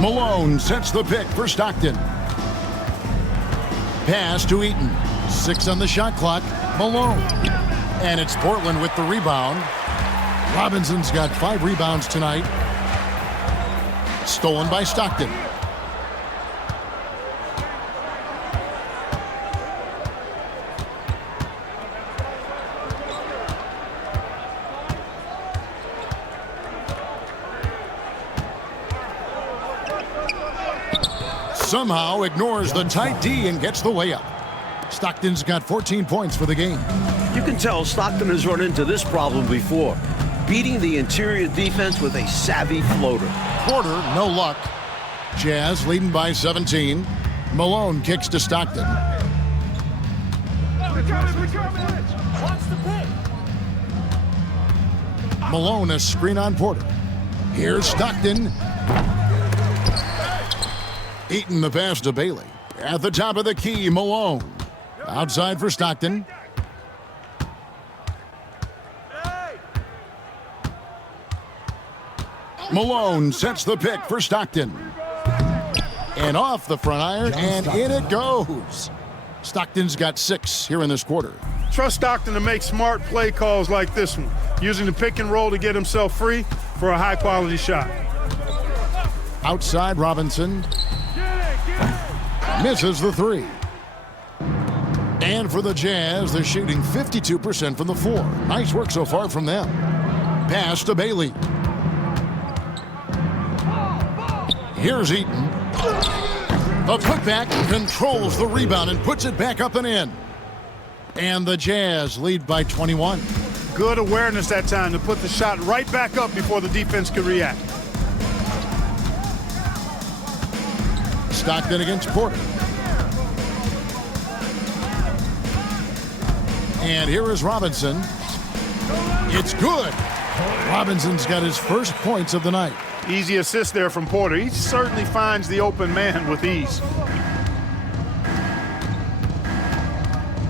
Malone sets the pick for Stockton. Pass to Eaton. 6 on the shot clock. Malone. And it's Portland with the rebound. Robinson's got 5 rebounds tonight. Stolen by Stockton. somehow ignores the tight D and gets the layup. Stockton's got 14 points for the game. You can tell Stockton has run into this problem before, beating the interior defense with a savvy floater. Porter, no luck. Jazz leading by 17. Malone kicks to Stockton. Malone, a screen on Porter. Here's Stockton. Eaton the pass to Bailey. At the top of the key, Malone. Outside for Stockton. Malone sets the pick for Stockton. And off the front iron, and in it goes. Stockton's got 6 here in this quarter. Trust Stockton to make smart play calls like this one, using the pick and roll to get himself free for a high-quality shot. Outside, Robinson. Misses the 3. And for the Jazz, they're shooting 52% from the floor. Nice work so far from them. Pass to Bailey. Here's Eaton. A putback controls the rebound and puts it back up and in. And the Jazz lead by 21. Good awareness that time to put the shot right back up before the defense could react. Stockton against Porter. And here is Robinson. It's good. Robinson's got his first points of the night. Easy assist there from Porter. He certainly finds the open man with ease.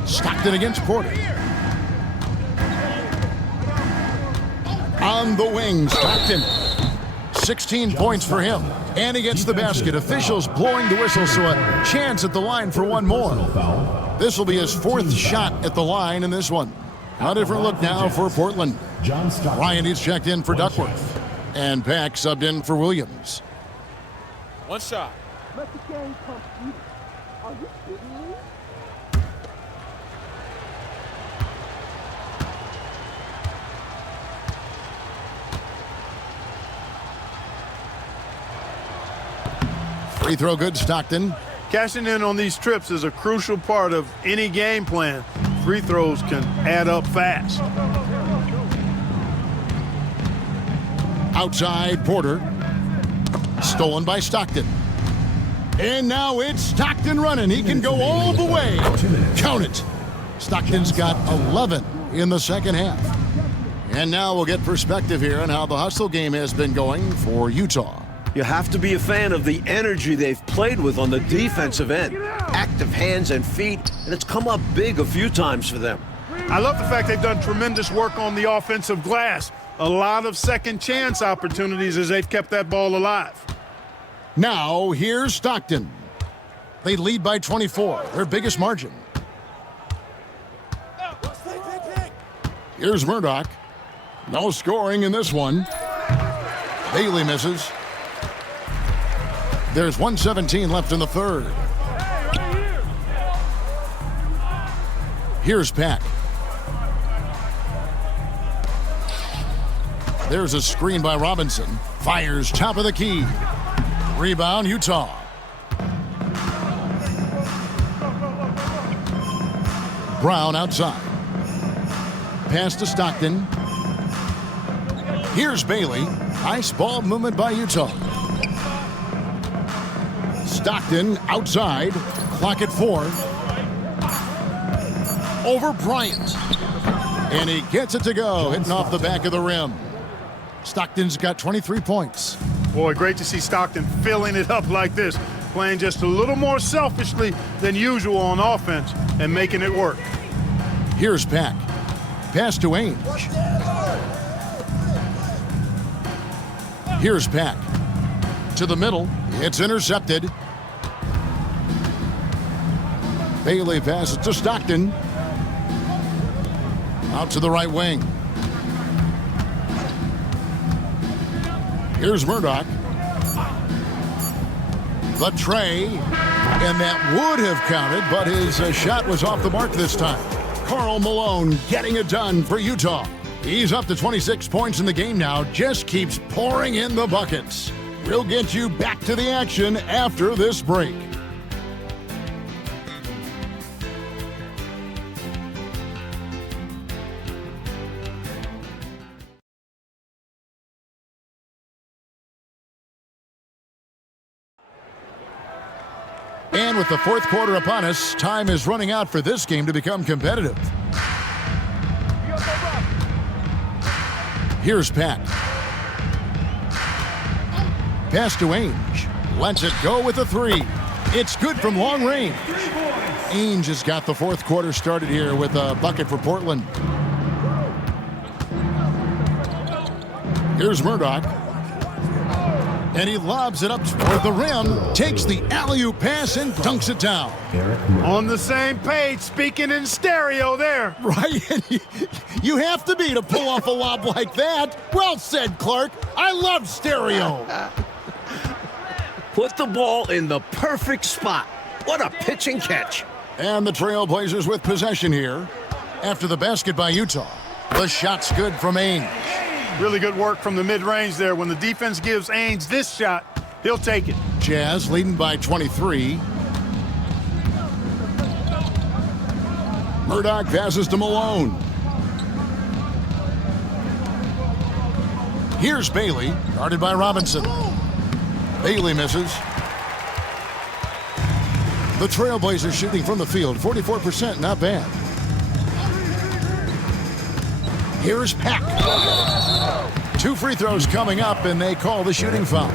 Stockton against Porter. On the wing, Stockton. 16 points for him. And he gets the basket. Officials blowing the whistle, so a chance at the line for one more. This will be his 4th shot at the line in this one. A different look now for Portland. Ryan is checked in for Duckworth. And Pack subbed in for Williams. One shot. Let the game complete. Are you kidding me? Free throw good, Stockton. Cashing in on these trips is a crucial part of any game plan. Free throws can add up fast. Outside, Porter. Stolen by Stockton. And now it's Stockton running. He can go all the way. Count it. Stockton's got 11 in the second half. And now we'll get perspective here on how the hustle game has been going for Utah. You have to be a fan of the energy they've played with on the defensive end. Active hands and feet, and it's come up big a few times for them. I love the fact they've done tremendous work on the offensive glass. A lot of second chance opportunities as they've kept that ball alive. Now, here's Stockton. They lead by 24, their biggest margin. Here's Murdoch. No scoring in this one. Bailey misses. There's 1:17 left in the third. Here's Pack. There's a screen by Robinson. Fires top of the key. Rebound, Utah. Brown outside. Pass to Stockton. Here's Bailey. Nice ball movement by Utah. Stockton outside. Clock at 4. Over Bryant. And he gets it to go, hitting off the back of the rim. Stockton's got 23 points. Boy, great to see Stockton filling it up like this, playing just a little more selfishly than usual on offense and making it work. Here's Pack. Pass to Ainge. Here's Pack. To the middle. It's intercepted. Bailey passes to Stockton. Out to the right wing. Here's Murdoch. The tray. And that would have counted, but his shot was off the mark this time. Karl Malone getting it done for Utah. He's up to 26 points in the game now. Just keeps pouring in the buckets. We'll get you back to the action after this break. And with the fourth quarter upon us, time is running out for this game to become competitive. Here's Pack. Pass to Ainge. Lets it go with a three. It's good from long range. Ainge has got the fourth quarter started here with a bucket for Portland. Here's Murdoch. And he lobs it up toward the rim, takes the alley-oop pass and dunks it down. On the same page, speaking in stereo there. Right? You have to be to pull off a lob like that. Well said, Clark. I love stereo. Put the ball in the perfect spot. What a pitch and catch. And the Trailblazers with possession here after the basket by Utah. The shot's good from Ainge. Really good work from the mid-range there. When the defense gives Ainge this shot, he'll take it. Jazz leading by 23. Murdoch passes to Malone. Here's Bailey, guarded by Robinson. Bailey misses. The Trailblazers shooting from the field, 44%, not bad. Here's Pack. 2 free throws coming up, and they call the shooting foul.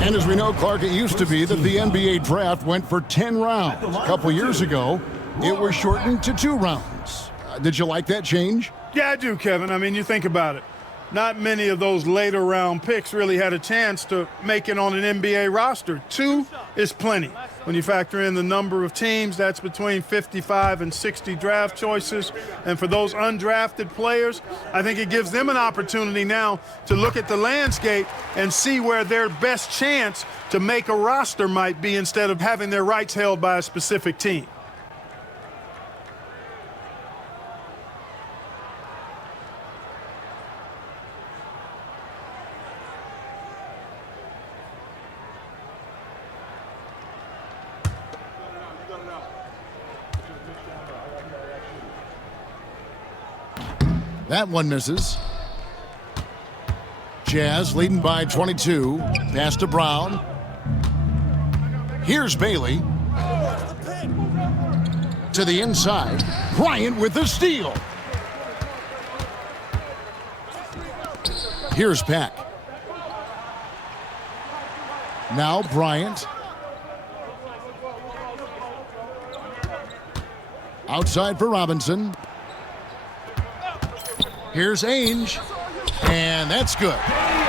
And as we know, Clark, it used to be that the NBA draft went for 10 rounds. A couple years ago, it was shortened to 2 rounds. Did you like that change? Yeah, I do, Kevin. I mean, you think about it. Not many of those later round picks really had a chance to make it on an NBA roster. 2 is plenty. When you factor in the number of teams, that's between 55 and 60 draft choices. And for those undrafted players, I think it gives them an opportunity now to look at the landscape and see where their best chance to make a roster might be instead of having their rights held by a specific team. That one misses. Jazz leading by 22. Pass to Brown. Here's Bailey. To the inside. Bryant with the steal. Here's Pack. Now Bryant. Outside for Robinson. Here's Ainge, and that's good.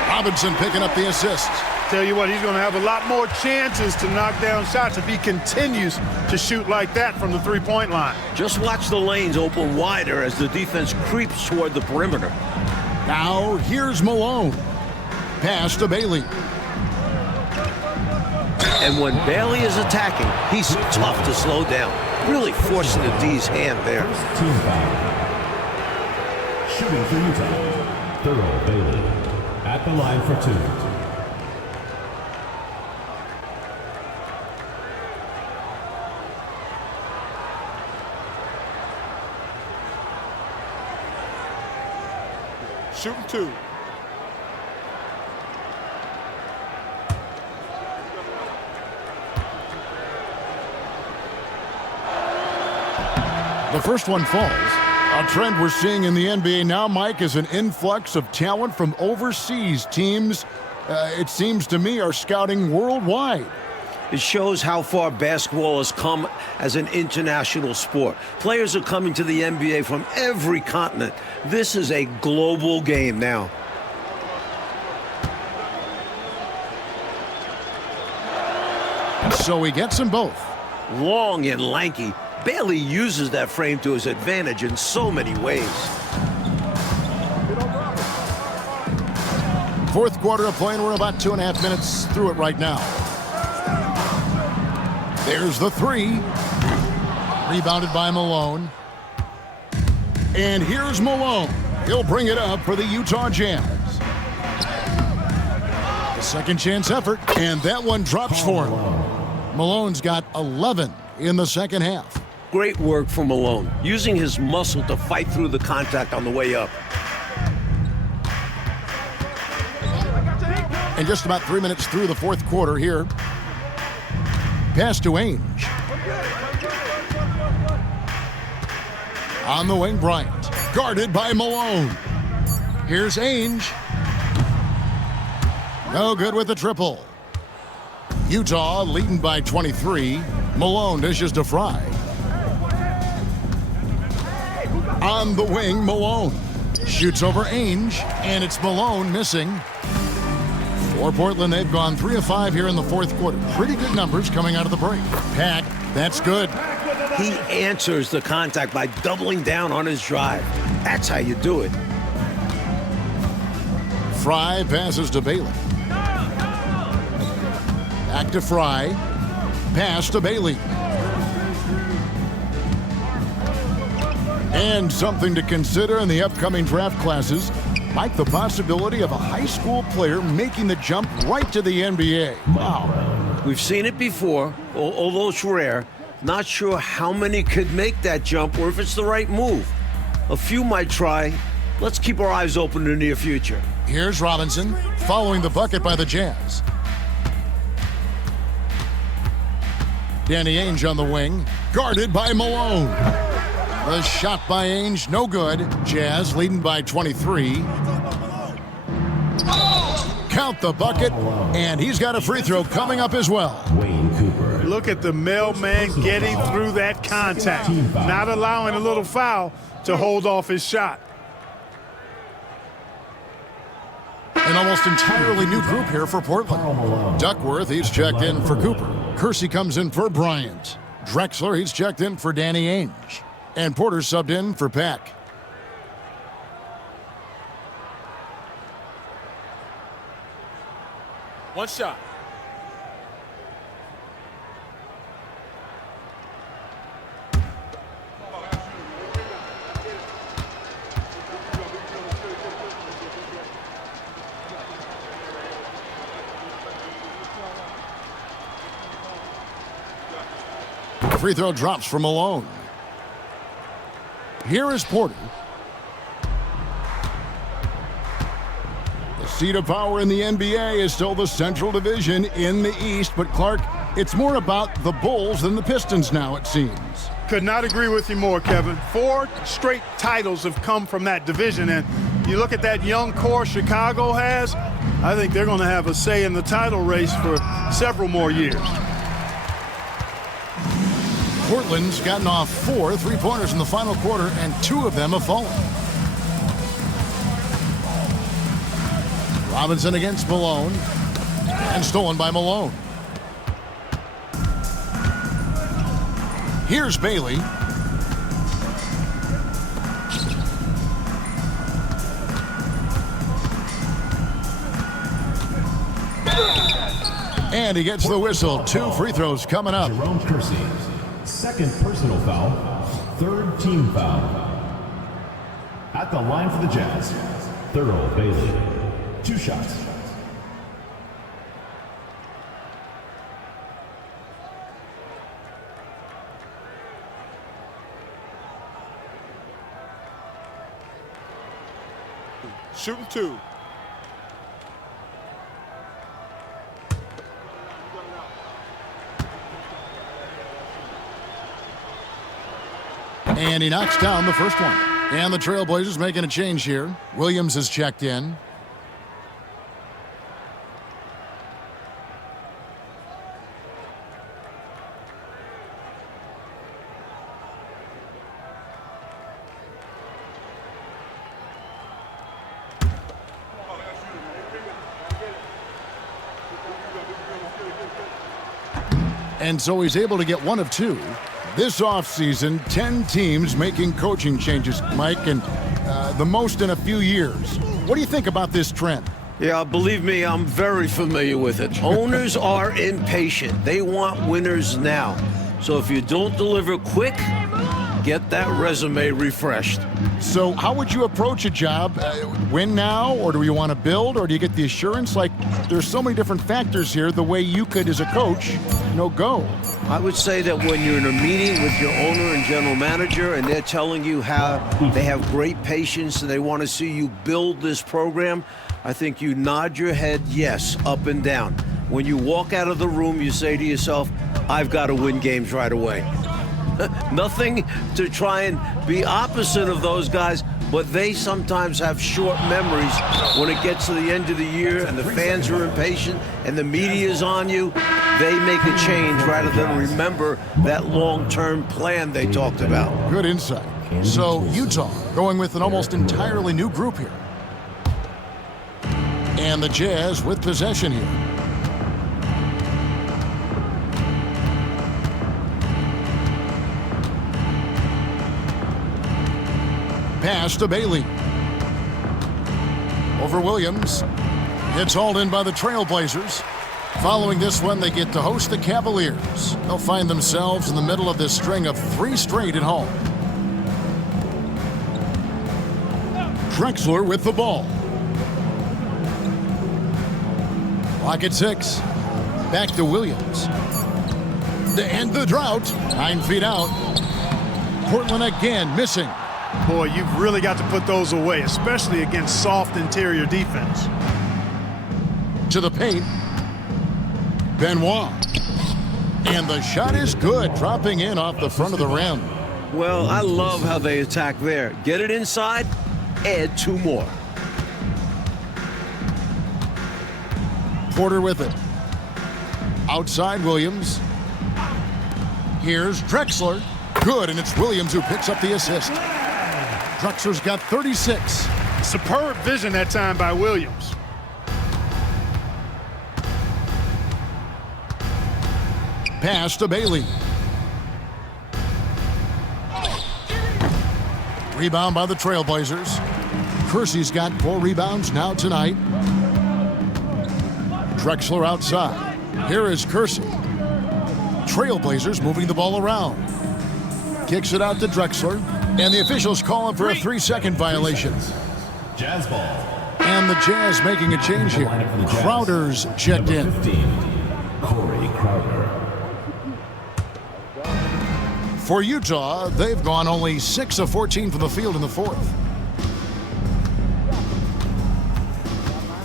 Robinson picking up the assist. Tell you what, he's going to have a lot more chances to knock down shots if he continues to shoot like that from the three-point line. Just watch the lanes open wider as the defense creeps toward the perimeter. Now here's Malone. Pass to Bailey. And when Bailey is attacking, he's tough to slow down. Really forcing the D's hand there. Team foul. Shooting for Utah, Thurl Bailey at the line for 2. Shooting 2. The first one falls. A trend we're seeing in the NBA now, Mike, is an influx of talent from overseas teams. It seems to me are scouting worldwide. It shows how far basketball has come as an international sport. Players are coming to the NBA from every continent. This is a global game now. So he gets them both. Long and lanky, Bailey uses that frame to his advantage in so many ways. Fourth quarter of play, and we're about 2.5 minutes through it right now. There's the three. Rebounded by Malone. And here's Malone. He'll bring it up for the Utah Jazz. A second chance effort, and that one drops for him. Malone's got 11 in the second half. Great work from Malone, using his muscle to fight through the contact on the way up. And just about 3 minutes through the fourth quarter here. Pass to Ainge. On the wing, Bryant. Guarded by Malone. Here's Ainge. No good with the triple. Utah leading by 23. Malone dishes to Fry. On the wing, Malone. Shoots over Ainge, and it's Malone missing. For Portland, they've gone 3 of 5 here in the fourth quarter. Pretty good numbers coming out of the break. Pack, that's good. He answers the contact by doubling down on his drive. That's how you do it. Fry passes to Bailey. Back to Fry. Pass to Bailey. And something to consider in the upcoming draft classes, like the possibility of a high school player making the jump right to the NBA. Wow. We've seen it before, although it's rare. Not sure how many could make that jump or if it's the right move. A few might try. Let's keep our eyes open in the near future. Here's Robinson, following the bucket by the Jazz. Danny Ainge on the wing, guarded by Malone. The shot by Ainge, no good. Jazz leading by 23. Count the bucket, and he's got a free throw coming up as well. Wayne Cooper. Look at the mailman getting through that contact, not allowing a little foul to hold off his shot. An almost entirely new group here for Portland. Duckworth, he's checked in for Cooper. Kersey comes in for Bryant. Drexler, he's checked in for Danny Ainge. And Porter subbed in for Pack. One shot. Free throw drops for Malone. Here is Porter. The seat of power in the NBA is still the Central Division in the East, but Clark, it's more about the Bulls than the Pistons now, it seems. Could not agree with you more, Kevin. 4 straight titles have come from that division, and you look at that young core Chicago has, I think they're going to have a say in the title race for several more years. Portland's gotten off 4 3-pointers in the final quarter, and 2 of them have fallen. Robinson against Malone, and stolen by Malone. Here's Bailey. And he gets the whistle. 2 free throws coming up. Jerome Kersey. Second personal foul. Third team foul. At the line for the Jazz, Thurl Bailey. 2 shots. Shooting 2. And he knocks down the first one. And the Trailblazers making a change here. Williams has checked in. And so he's able to get 1 of 2. This offseason, 10 teams making coaching changes, Mike, and the most in a few years. What do you think about this trend? Yeah, believe me, I'm very familiar with it. Owners are impatient. They want winners now. So if you don't deliver quick, get that resume refreshed. So how would you approach a job? Win now, or do you want to build, or do you get the assurance? Like, there's so many different factors here, the way you could, as a coach, go. I would say that when you're in a meeting with your owner and general manager and they're telling you how they have great patience and they want to see you build this program, I think you nod your head yes, up and down. When you walk out of the room, you say to yourself, I've got to win games right away. Nothing to try and be opposite of those guys, but they sometimes have short memories when it gets to the end of the year and the fans are impatient and the media's on you. They make a change rather than remember that long-term plan they talked about. Good insight. So Utah going with an almost entirely new group here. And the Jazz with possession here. Pass to Bailey. Over Williams. It's hauled in by the Trailblazers. Following this one, they get to host the Cavaliers. They'll find themselves in the middle of this string of 3 straight at home. Drexler with the ball. Clock at 6. Back to Williams. To end the drought. 9 feet out. Portland again missing. Boy, you've really got to put those away, especially against soft interior defense. To the paint. Benoit. And the shot is good, dropping in off the front of the rim. Well, I love how they attack there. Get it inside, add 2 more. Porter with it. Outside Williams. Here's Drexler. Good, and it's Williams who picks up the assist. Drexler's got 36. Superb vision that time by Williams. Pass to Bailey. Rebound by the Trailblazers. Kersey's got 4 rebounds now tonight. Drexler outside. Here is Kersey. Trailblazers moving the ball around. Kicks it out to Drexler. And the officials call him for a 3-second violation. Jazz ball. And the Jazz making a change here. Crowder's checked in. 15, Corey Crowder. For Utah, they've gone only 6 of 14 from the field in the 4th.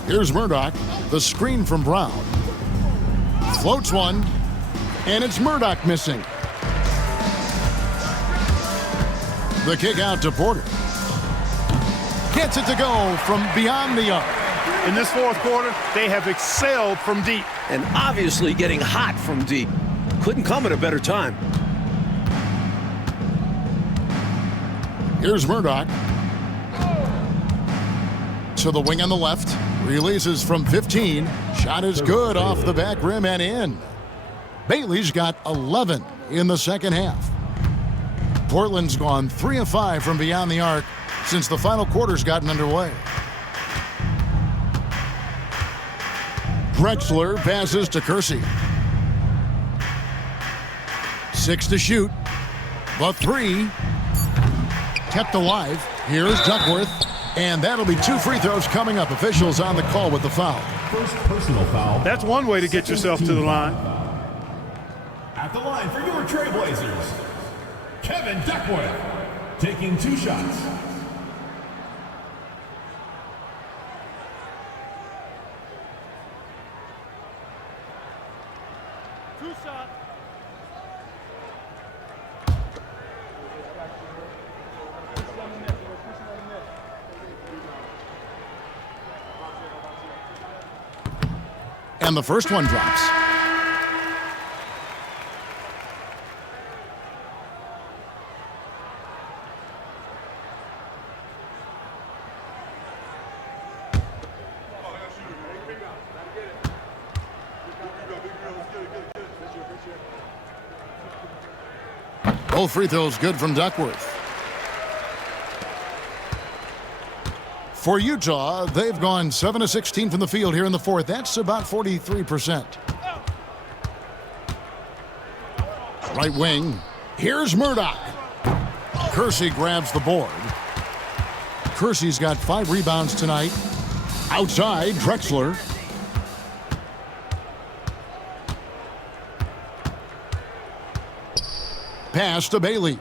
Here's Murdoch. The screen from Brown. Floats one. And it's Murdoch missing. The kick out to Porter. Gets it to go from beyond the arc. In this 4th quarter, they have excelled from deep. And obviously getting hot from deep. Couldn't come at a better time. Here's Murdoch. To the wing on the left. Releases from 15. Shot is good off the back rim and in. Bailey's got 11 in the second half. Portland's gone 3 of 5 from beyond the arc since the final quarter's gotten underway. Drexler passes to Kersey. 6 to shoot. The 3 kept alive. Here's Duckworth. And that'll be 2 free throws coming up. Officials on the call with the foul. First personal foul. That's one way to get yourself to the line. At the line for your Trailblazers, Kevin Duckworth, taking 2 shots. And the first one drops. Both free throws good from Duckworth. For Utah, they've gone 7 of 16 from the field here in the 4th. That's about 43%. Right wing. Here's Murdoch. Kersey grabs the board. Kersey's got 5 rebounds tonight. Outside, Drexler. Pass to Bailey.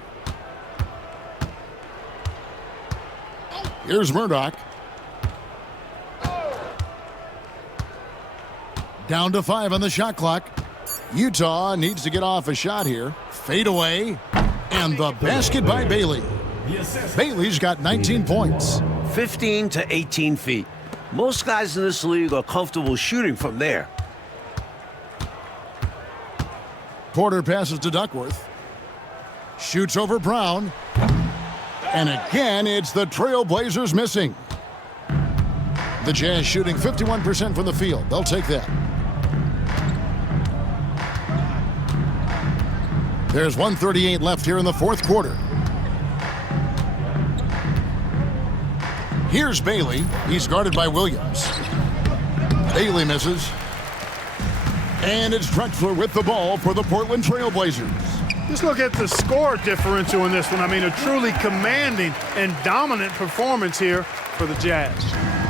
Here's Murdoch. Down to 5 on the shot clock. Utah needs to get off a shot here. Fade away. And the basket by Bailey. Bailey's got 19 points. 15 to 18 feet. Most guys in this league are comfortable shooting from there. Porter passes to Duckworth. Shoots over Brown. And again, it's the Trailblazers missing. The Jazz shooting 51% from the field. They'll take that. There's 1:38 left here in the fourth quarter. Here's Bailey. He's guarded by Williams. Bailey misses. And it's Drexler with the ball for the Portland Trailblazers. Just look at the score differential in this one. I mean, a truly commanding and dominant performance here for the Jazz.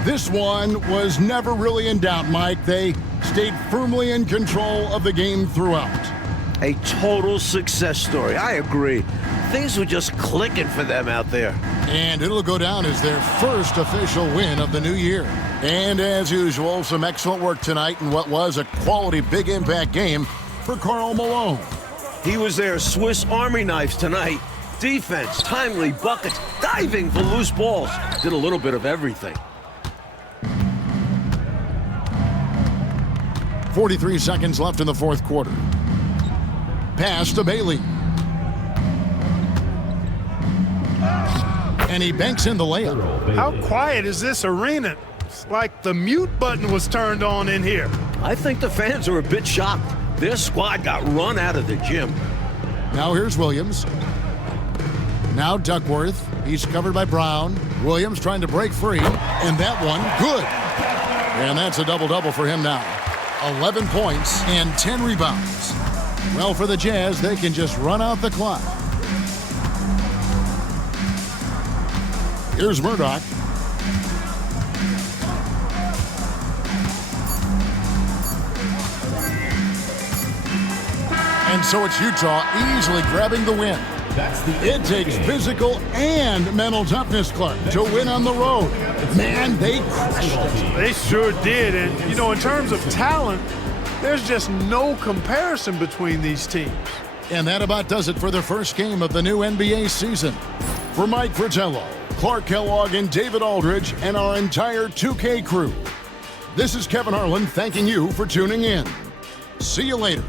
This one was never really in doubt, Mike. They stayed firmly in control of the game throughout. A total success story. I agree. Things were just clicking for them out there. And it'll go down as their first official win of the new year. And as usual, some excellent work tonight in what was a quality big impact game for Karl Malone. He was their Swiss Army knife tonight. Defense, timely buckets, diving for loose balls. Did a little bit of everything. 43 seconds left in the fourth quarter. Pass to Bailey. And he banks in the layup. How quiet is this arena? It's like the mute button was turned on in here. I think the fans are a bit shocked. Their squad got run out of the gym. Now here's Williams. Now Duckworth. He's covered by Brown. Williams trying to break free. And that one, good. And that's a double-double for him now. 11 points and 10 rebounds. Well, for the Jazz, they can just run out the clock. Here's Murdoch. And so it's Utah easily grabbing the win. It takes physical and mental toughness, Clark, to win on the road. Man, they crushed it. They sure did. And, you know, in terms of talent, there's just no comparison between these teams. And that about does it for the first game of the new NBA season. For Mike Fratello, Clark Kellogg, and David Aldridge, and our entire 2K crew, this is Kevin Harlan thanking you for tuning in. See you later.